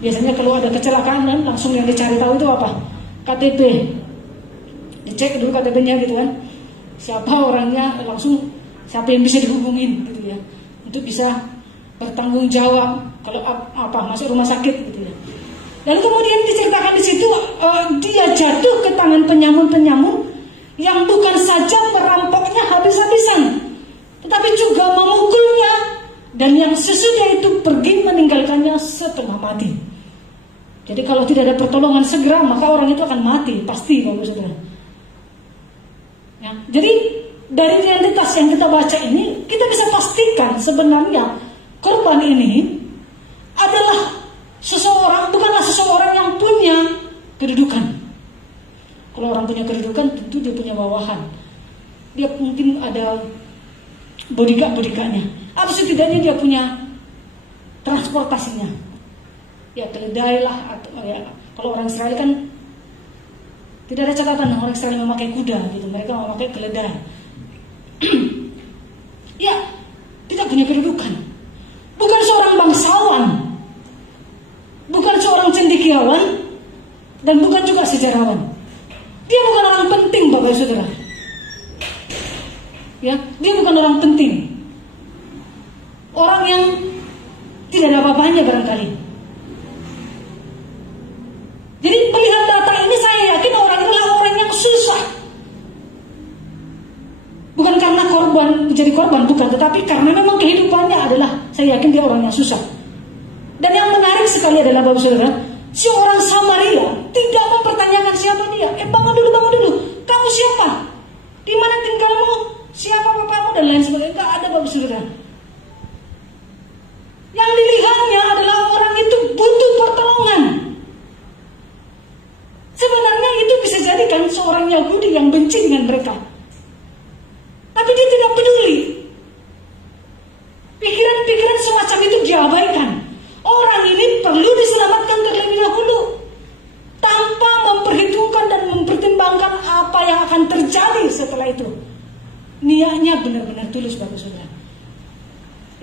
Biasanya kalau ada kecelakaan langsung yang dicari tahu itu apa? KTP, dicek dulu KTP-nya gitu kan, siapa orangnya, langsung siapa yang bisa dihubungin gitu ya, untuk bisa bertanggung jawab kalau masuk rumah sakit gitu ya. Dan kemudian diceritakan di situ dia jatuh ke tangan penyamun-penyamun yang bukan saja merampoknya habis-habisan, tetapi juga memukulnya, dan yang sesudah itu pergi meninggalkannya setengah mati. Jadi kalau tidak ada pertolongan segera, maka orang itu akan mati pasti, Bapak Saudara. Ya, jadi dari identitas yang kita baca ini, kita bisa pastikan sebenarnya korban ini adalah bukanlah seseorang yang punya kedudukan. Kalau orang punya kedudukan, tentu dia punya bawahan. Dia mungkin ada bodyguard-nya. Apa setidaknya dia punya transportasinya. Ya keledai lah, atau ya, kalau orang Israel kan tidak ada catatan orang Israel memakai kuda gitu. Mereka memakai keledai. Ya, tidak punya kedudukan. Bukan seorang bangsawan, bukan seorang cendekiawan, dan bukan juga sejarawan. Dia bukan orang penting, Bapak Saudara. Ya, dia bukan orang penting. Orang yang tidak ada apa-apanya barangkali. Jadi melihat data ini, saya yakin orang itu adalah orang yang susah. Bukan karena menjadi korban, bukan, tetapi karena memang kehidupannya adalah, saya yakin dia orang yang susah. Dan yang menarik sekali adalah, Bapak Saudara, si orang Samaria tidak mempertanyakan siapa dia. Bangun dulu. Kamu siapa? Di mana tinggalmu? Siapa bapakmu? Dan lain sebagainya. Enggak ada, Bapak Saudara. Yang dilihatnya adalah orang itu butuh pertolongan. Sebenarnya itu bisa jadikan seorang Yahudi yang benci dengan mereka. Tapi dia tidak peduli. Pikiran-pikiran semacam itu diabaikan. Orang ini perlu diselamatkan terlebih dahulu, tanpa memperhitungkan dan mempertimbangkan apa yang akan terjadi setelah itu. Niatnya benar-benar tulus, Bapak Saudara.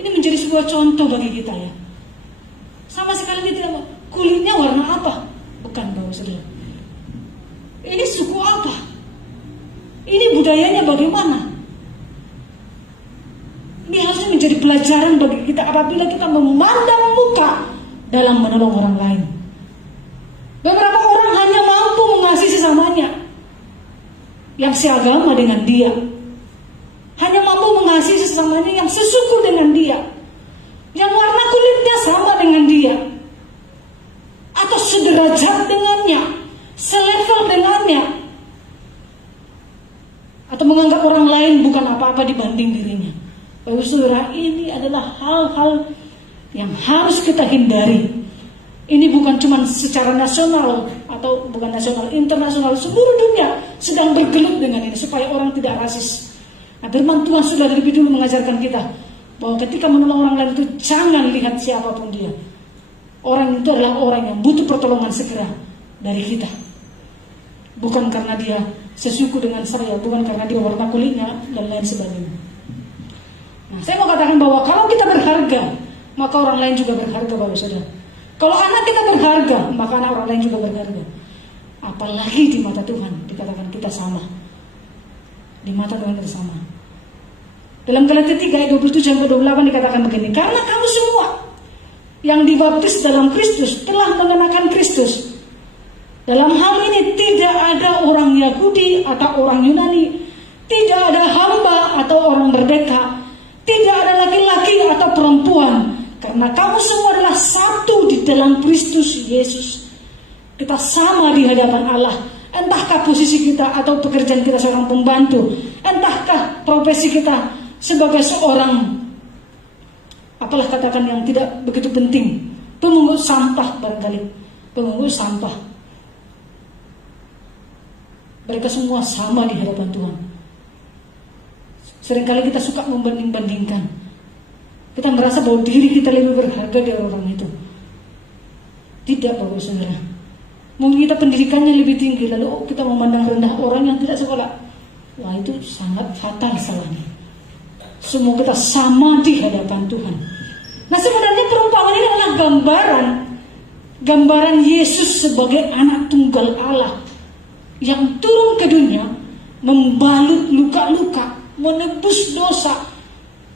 Ini menjadi sebuah contoh bagi kita ya. Sama sekali dia tidak, kulitnya warna apa? Bukan, Bapak Saudara. Ini suku apa? Ini budayanya bagaimana? Ini harusnya menjadi pelajaran bagi kita apabila kita memandang muka dalam menolong orang lain. Beberapa orang hanya mampu mengasihi sesamanya yang seagama dengan dia, hanya mampu mengasihi sesamanya yang sesuku dengan dia, yang warna kulitnya sama dengan dia, atau sederajat dengannya, selevel dengannya, atau menganggap orang lain bukan apa-apa dibanding dirinya. Bapak Saudara, ini adalah hal-hal yang harus kita hindari. Ini bukan cuma secara nasional atau bukan nasional, internasional, seluruh dunia sedang bergelut dengan ini supaya orang tidak rasis. Nah, firman Tuhan sudah lebih dulu mengajarkan kita bahwa ketika menolong orang lain itu jangan lihat siapapun dia. Orang itu adalah orang yang butuh pertolongan segera dari kita. Bukan karena dia sesuku dengan saya, bukan karena dia warna kulitnya dan lain sebagainya. Nah, saya mau katakan bahwa kalau kita berharga, maka orang lain juga berharga, Bapak Saudara. Kalau anak kita berharga, maka anak orang lain juga berharga. Apalagi di mata Tuhan dikatakan kita sama. Di mata Tuhan kita sama. Dalam Galatia 3 ayat 27-28 dikatakan begini, karena kamu semua yang dibaptis dalam Kristus telah mengenakan Kristus. Dalam hal ini tidak ada orang Yahudi atau orang Yunani, tidak ada hamba atau orang merdeka, tidak ada laki-laki atau perempuan, karena kamu semua adalah satu di dalam Kristus Yesus. Kita sama di hadapan Allah. Entahkah posisi kita atau pekerjaan kita seorang pembantu, entahkah profesi kita sebagai seorang, apalah katakan yang tidak begitu penting, pemungut sampah barangkali, pemungut sampah. Mereka semua sama di hadapan Tuhan. Seringkali kita suka membanding-bandingkan. Kita merasa bahwa diri kita lebih berharga dari orang itu. Tidak, Bapak Saudara. Mungkin kita pendidikannya lebih tinggi, lalu kita memandang rendah orang yang tidak sekolah. Wah, itu sangat fatal salahnya. Semua kita sama di hadapan Tuhan. Nah, sebenarnya perumpamaan ini adalah gambaran Yesus sebagai anak tunggal Allah yang turun ke dunia, membalut luka-luka, menebus dosa,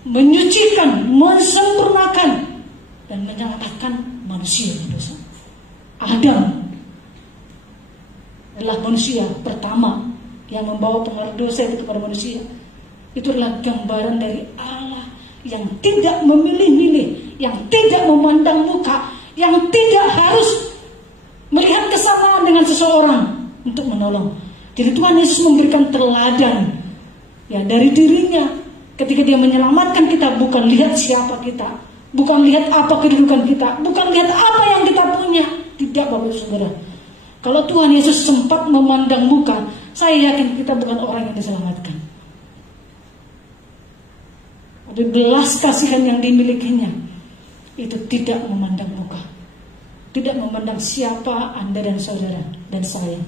menyucikan, mensempurnakan, dan menyelamatkan manusia dari dosa. Adam adalah manusia pertama yang membawa pengaruh dosa itu kepada manusia. Itu adalah gambaran dari Allah yang tidak memilih-milih, yang tidak memandang muka, yang tidak harus melihat kesamaan dengan seseorang untuk menolong. Jadi Tuhan Yesus memberikan teladan ya dari dirinya ketika dia menyelamatkan kita, bukan lihat siapa kita, bukan lihat apa kedudukan kita, bukan lihat apa yang kita punya. Tidak, Bapak Saudara. Kalau Tuhan Yesus sempat memandang muka, saya yakin kita bukan orang yang diselamatkan. Ada belas kasihan yang dimilikinya itu tidak memandang muka, tidak memandang siapa Anda dan saudara dan saya.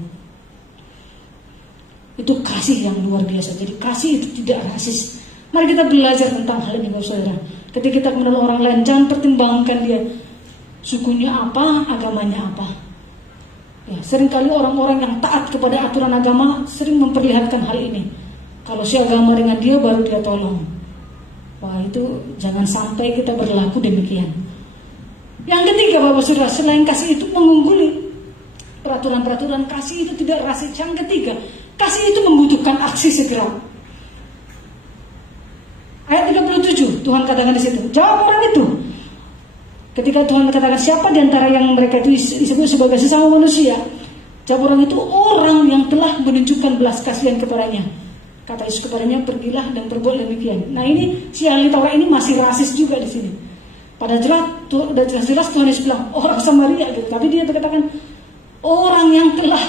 Itu kasih yang luar biasa. Jadi kasih itu tidak rasis. Mari kita belajar tentang hal ini, Bapak Saudara. Ketika kita menolong orang lain, jangan pertimbangkan dia sukunya apa, agamanya apa. Ya, seringkali orang-orang yang taat kepada aturan agama sering memperlihatkan hal ini. Kalau seagama dengan dia baru dia tolong. Wah, itu jangan sampai kita berlaku demikian. Yang ketiga, Bapak Saudara, selain kasih itu mengungguli peraturan-peraturan, kasih itu tidak rasis. Yang ketiga, kasih itu membutuhkan aksi segera. Ayat 37, Tuhan katakan di situ, jawab orang itu. Ketika Tuhan katakan siapa di antara yang mereka itu disebut sebagai sesama manusia, Jawab orang itu, orang yang telah menunjukkan belas kasihan kepadanya. Kata Yesus kepadanya, pergilah dan berbuat demikian. Nah ini si ahli Taurat ini masih rasis juga di sini. Pada jelas Tuhan Yesus bilang orang Samaria gitu. Tapi dia berkatakan orang yang telah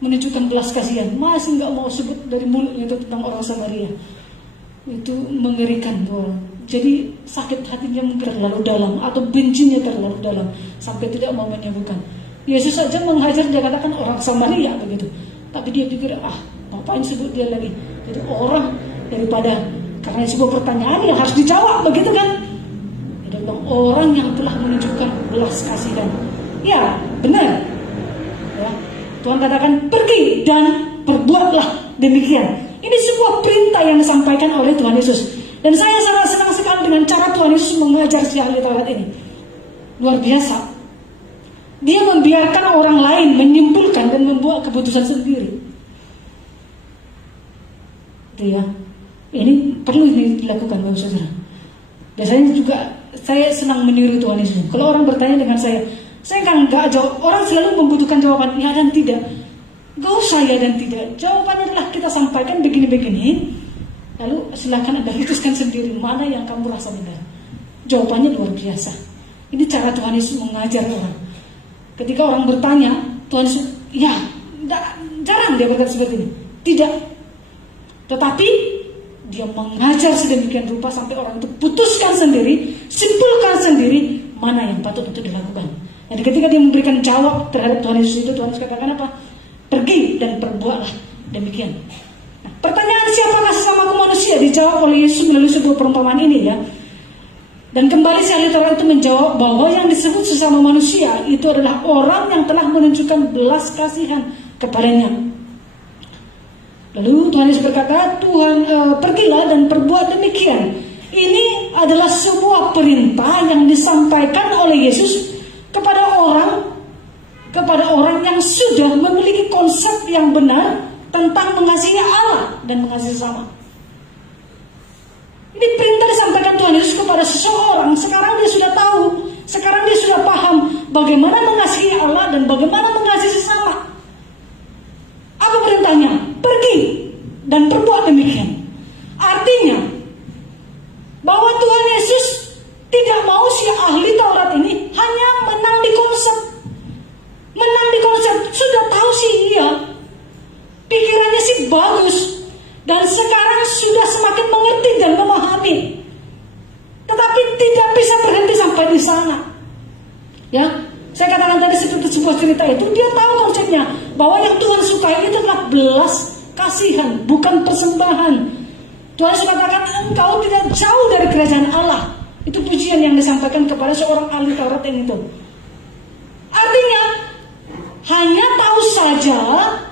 menunjukkan belas kasihan. Masih nggak mau sebut dari mulutnya itu tentang orang Samaria. Itu mengerikan tuh. Jadi sakit hatinya mungkin terlalu dalam, atau bencinya terlalu dalam sampai tidak mau menyembuhkan. Yesus saja menghajar, dia katakan orang Samaria begitu. Tapi dia pikir, ngapain sebut dia lagi? Jadi orang daripada, karena sebuah pertanyaan yang harus dijawab begitu kan? Dia bilang orang yang telah menunjukkan belas kasihan. Ya benar. Ya, Tuhan katakan pergi dan perbuatlah demikian. Ini sebuah perintah yang disampaikan oleh Tuhan Yesus. Dan saya sangat senang sekali dengan cara Tuhan Yesus mengajar si ahli Taurat ini. Luar biasa. Dia membiarkan orang lain menyimpulkan dan membuat keputusan sendiri. Itu ya. Ini perlu dilakukan Bapak Saudara. Biasanya juga saya senang meniru Tuhan Yesus. Kalau orang bertanya dengan saya kan nggak jawab. Orang selalu membutuhkan jawaban ya dan tidak. Gak usah ya dan tidak. Jawabannya adalah kita sampaikan begini-begini. Lalu silakan Anda putuskan sendiri mana yang kamu rasa benar. Jawabannya luar biasa. Ini cara Tuhan Yesus mengajar orang. Ketika orang bertanya, Tuhan Yesus, jarang dia berkata seperti ini. Tidak. Tetapi dia mengajar sedemikian rupa sampai orang itu putuskan sendiri, simpulkan sendiri mana yang patut untuk dilakukan. Jadi ketika dia memberikan jawab terhadap Tuhan Yesus itu, Tuhan Yesus katakan apa? Pergi dan perbuatlah demikian. Nah, pertanyaan siapakah sesamaku manusia dijawab oleh Yesus melalui sebuah perumpamaan ini ya. Dan kembali si ahli Taurat itu menjawab bahwa yang disebut sesama manusia itu adalah orang yang telah menunjukkan belas kasihan kepadanya. Lalu Tuhan Yesus berkata, pergilah dan perbuat demikian. Ini adalah sebuah perintah yang disampaikan oleh Yesus kepada orang yang sudah memiliki konsep yang benar tentang mengasihi Allah dan mengasihi sesama. Ini perintah disampaikan Tuhan Yesus kepada seseorang. Sekarang dia sudah tahu, sekarang dia sudah paham bagaimana mengasihi Allah dan bagaimana mengasihi sesama. Apa perintahnya? Pergi dan perbuat demikian. Artinya bahwa Tuhan Yesus tidak mau si ahli Taurat ini hanya menang di konsep. Menang di konsep, sudah tahu sih iya. Pikirannya sih bagus. Dan sekarang sudah semakin mengerti dan memahami. Tetapi tidak bisa berhenti sampai di sana. Ya, saya katakan tadi seperti sebuah cerita itu, dia tahu konsepnya bahwa yang Tuhan sukai itu adalah belas kasihan, bukan persembahan. Tuhan katakan engkau tidak jauh dari kerajaan Allah. Itu pujian yang disampaikan kepada seorang ahli Taurat yang itu. Artinya hanya tahu saja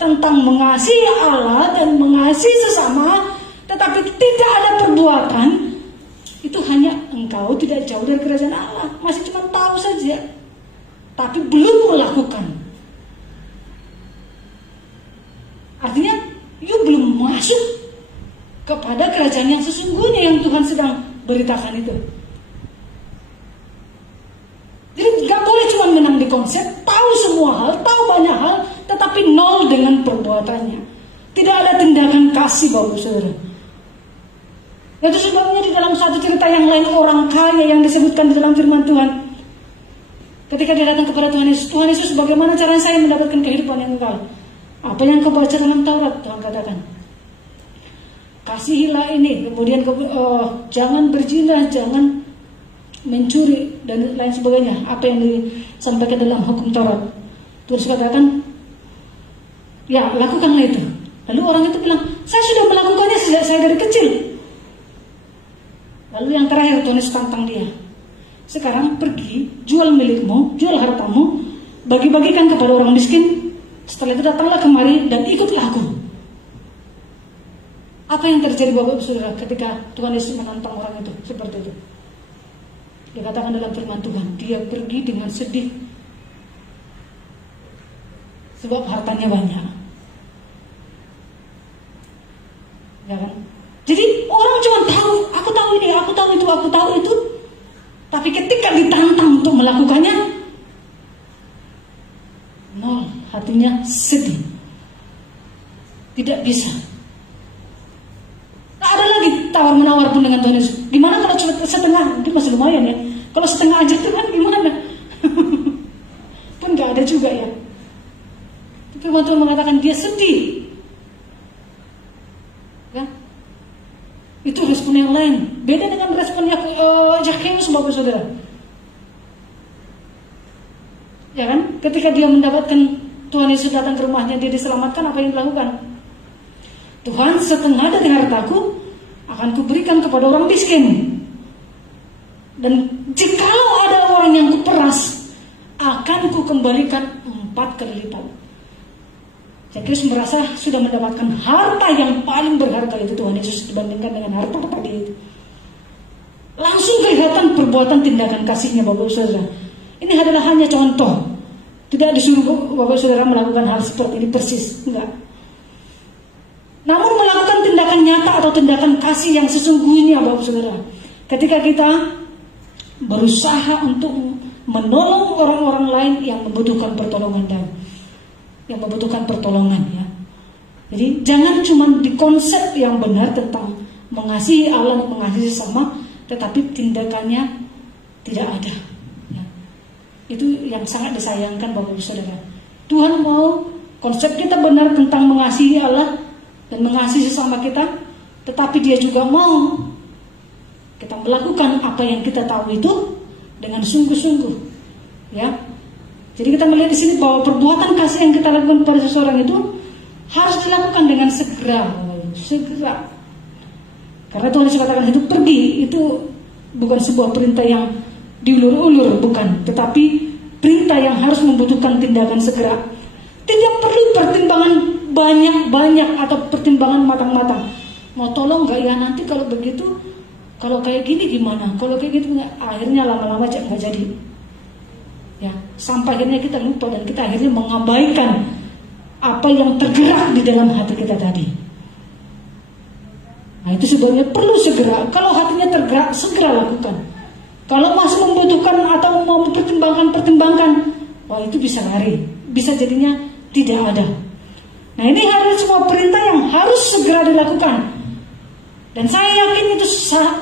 tentang mengasihi Allah dan mengasihi sesama, tetapi tidak ada perbuatan, itu hanya engkau tidak jauh dari kerajaan Allah. Masih cuma tahu saja, tapi belum melakukan. Artinya, you belum masuk kepada kerajaan yang sesungguhnya yang Tuhan sedang beritakan itu. Jadi gak boleh cuma menang di konsep, tahu semua hal, tahu banyak hal, tetapi nol dengan perbuatannya. Tidak ada tindakan kasih Bapak Saudara. Itu sebabnya di dalam satu cerita yang lain, orang kaya yang disebutkan di dalam firman Tuhan, ketika dia datang kepada Tuhan Yesus, bagaimana cara saya mendapatkan kehidupan yang kekal? Apa yang kau baca dalam Taurat? Tuhan katakan, kasihilah ini, kemudian jangan berzina, jangan mencuri dan lain sebagainya. Apa yang disampaikan dalam hukum Taurat. Terus katakan, ya lakukanlah itu. Lalu orang itu bilang, saya sudah melakukannya sejak saya dari kecil. Lalu yang terakhir Tuhan Yesus tantang dia, sekarang pergi, jual milikmu, jual hartamu, bagi-bagikan kepada orang miskin. Setelah itu datanglah kemari dan ikutlah aku. Apa yang terjadi Bapak Saudara ketika Tuhan Yesus menantang orang itu seperti itu? Dikatakan dalam firman Tuhan, dia pergi dengan sedih sebab hartanya banyak. Ya kan? Jadi orang cuma tahu, aku tahu ini, aku tahu itu, aku tahu itu. Tapi ketika ditantang untuk melakukannya, nol hati artinya sedih. Tidak bisa. Tak ada lagi tawar-menawar pun dengan Tuhan Yesus. Gimana kalau cuma setengah? Itu masih lumayan ya. Kalau setengah aja Tuhan gimana? Pun gak ada juga ya. Firman Tuhan mengatakan dia sedih. Ya. Itu respon yang lain. Beda dengan respon Zakheus, Bapak Saudara. Ya kan? Ketika dia mendapatkan Tuhan Yesus datang ke rumahnya, dia diselamatkan, apa yang dilakukan? Tuhan, setengah dari hartaku akan kuberikan kepada orang miskin. Dan jikalau ada orang yang kuperas, akan kukembalikan 4 kali lipat. Zakheus merasa sudah mendapatkan harta yang paling berharga itu Tuhan Yesus dibandingkan dengan harta tadi itu. Langsung kelihatan perbuatan tindakan kasihnya Bapak Saudara. Ini adalah hanya contoh. Tidak disuruh Bapak Saudara melakukan hal seperti ini persis, enggak. Namun melakukan tindakan nyata atau tindakan kasih yang sesungguhnya Bapak Saudara. Ketika kita berusaha untuk menolong orang-orang lain yang membutuhkan pertolongan yang membutuhkan pertolongan ya. Jadi jangan cuma di konsep yang benar tentang mengasihi Allah dan mengasihi sesama, tetapi tindakannya tidak ada. Ya. Itu yang sangat disayangkan Bapak Ibu Saudara. Tuhan mau konsep kita benar tentang mengasihi Allah dan mengasihi sesama kita, tetapi Dia juga mau kita melakukan apa yang kita tahu itu dengan sungguh-sungguh. Ya. Jadi kita melihat di sini bahwa perbuatan kasih yang kita lakukan pada seseorang itu harus dilakukan dengan segera. Karena Tuhan Yesus katakan itu pergi, itu bukan sebuah perintah yang diulur-ulur, bukan, tetapi perintah yang harus membutuhkan tindakan segera. Tidak perlu pertimbangan banyak-banyak atau pertimbangan matang-matang. Mau tolong nggak ya nanti kalau begitu, kalau kayak gini gimana? Kalau kayak gitu akhirnya lama-lama nggak jadi. Ya, sampai akhirnya kita lupa dan kita akhirnya mengabaikan apa yang tergerak di dalam hati kita tadi. Nah itu sebenarnya perlu segera. Kalau hatinya tergerak, segera lakukan. Kalau masih membutuhkan atau mau pertimbangkan, wah itu bisa lari, bisa jadinya tidak ada. Nah ini adalah semua perintah yang harus segera dilakukan. Dan saya yakin itu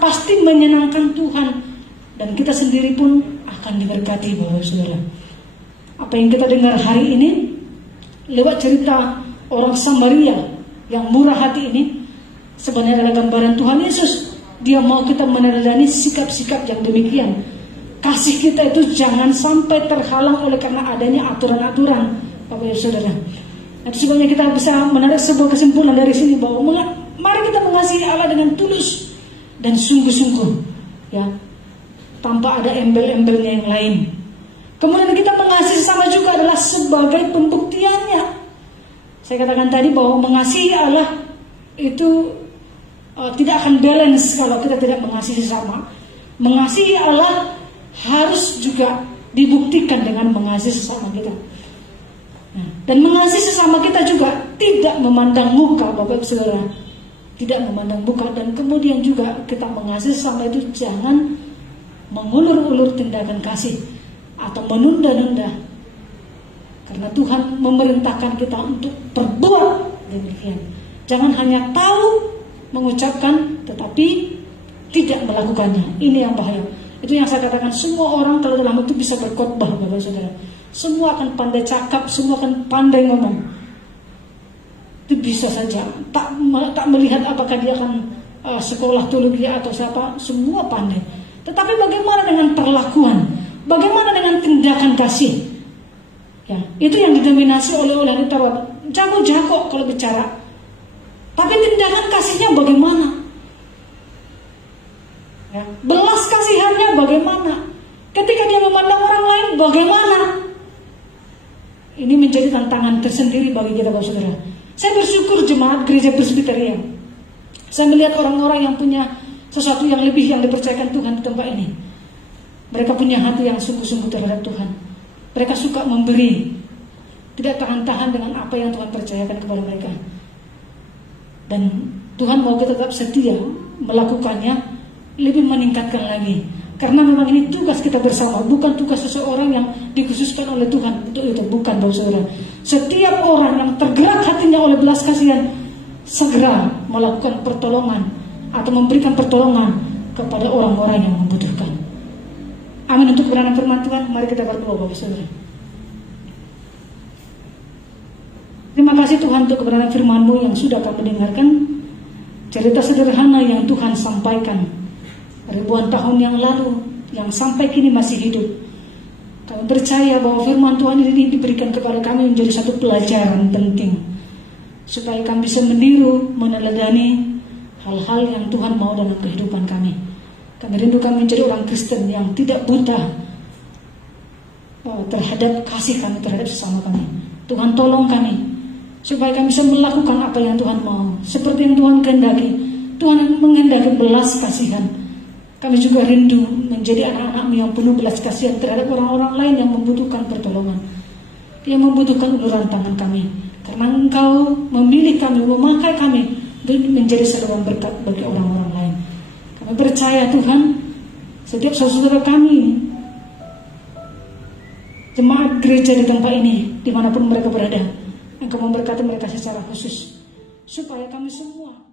pasti menyenangkan Tuhan. Dan kita sendiri pun akan diberkati Bapak Saudara. Apa yang kita dengar hari ini lewat cerita orang Samaria yang murah hati ini sebenarnya adalah gambaran Tuhan Yesus. Dia mau kita meneladani sikap-sikap yang demikian. Kasih kita itu jangan sampai terhalang oleh karena adanya aturan-aturan Bapak Saudara. Itu sebabnya kita bisa menarik sebuah kesimpulan dari sini bahwa mari kita mengasihi Allah dengan tulus dan sungguh-sungguh, ya, tanpa ada embel-embelnya yang lain. Kemudian kita mengasihi sesama juga adalah sebagai pembuktiannya. Saya katakan tadi bahwa mengasihi Allah itu tidak akan balance kalau kita tidak mengasihi sesama. Mengasihi Allah harus juga dibuktikan dengan mengasihi sesama kita. Dan mengasihi sesama kita juga tidak memandang muka Bapak Saudara. Tidak memandang muka. Dan kemudian juga kita mengasihi sesama itu jangan mengulur-ulur tindakan kasih atau menunda-nunda. Karena Tuhan memerintahkan kita untuk berbuat demikian. Jangan hanya tahu mengucapkan tetapi tidak melakukannya. Ini yang bahaya. Itu yang saya katakan, semua orang kalau dalam itu bisa berkhotbah Bapak Saudara. Semua akan pandai cakap, semua akan pandai ngomong. Itu bisa saja. Tak melihat apakah dia akan sekolah teologi atau siapa, semua pandai. Tetapi bagaimana dengan perlakuan? Bagaimana dengan tindakan kasih? Ya, itu yang didominasi oleh itu jago-jago kalau bicara. Tapi tindakan kasihnya bagaimana? Ya, belas kasihannya bagaimana? Ketika dia memandang orang lain bagaimana? Ini menjadi tantangan tersendiri bagi kita Bapak Saudara. Saya bersyukur jemaat gereja Presbyterian. Saya melihat orang-orang yang punya sesuatu yang lebih yang dipercayakan Tuhan di tempat ini. Mereka punya hati yang sungguh-sungguh terhadap Tuhan. Mereka suka memberi, tidak tahan-tahan dengan apa yang Tuhan percayakan kepada mereka. Dan Tuhan mau kita tetap setia melakukannya, lebih meningkatkan lagi. Karena memang ini tugas kita bersama, bukan tugas seseorang yang dikhususkan oleh Tuhan untuk itu, bukan Bapak Saudara. Setiap orang yang tergerak hatinya oleh belas kasihan segera melakukan pertolongan atau memberikan pertolongan kepada orang-orang yang membutuhkan. Amin. Untuk kebenaran firman Tuhan, mari kita berdoa Bapak Saudara. Terima kasih Tuhan untuk kebenaran firman-Mu yang sudah kami dengarkan. Cerita sederhana yang Tuhan sampaikan ribuan tahun yang lalu, yang sampai kini masih hidup. Kami percaya bahwa firman Tuhan ini diberikan kepada kami menjadi satu pelajaran penting, supaya kami bisa meniru, meneladani hal-hal yang Tuhan mau dalam kehidupan kami. Kami rindu kami menjadi orang Kristen yang tidak buta terhadap kasih kami terhadap sesama kami. Tuhan tolong kami, supaya kami bisa melakukan apa yang Tuhan mau, seperti yang Tuhan kehendaki. Tuhan menghendaki belas kasihan. Kami juga rindu menjadi anak-anak-Mu yang penuh belas kasihan terhadap orang-orang lain yang membutuhkan pertolongan, yang membutuhkan uluran tangan kami. Karena Engkau memilih kami, memakai kami menjadi saluran berkat bagi orang-orang lain. Kami percaya Tuhan, setiap saudara kami, jemaat gereja di tempat ini, dimanapun mereka berada, Engkau memberkati mereka secara khusus, supaya kami semua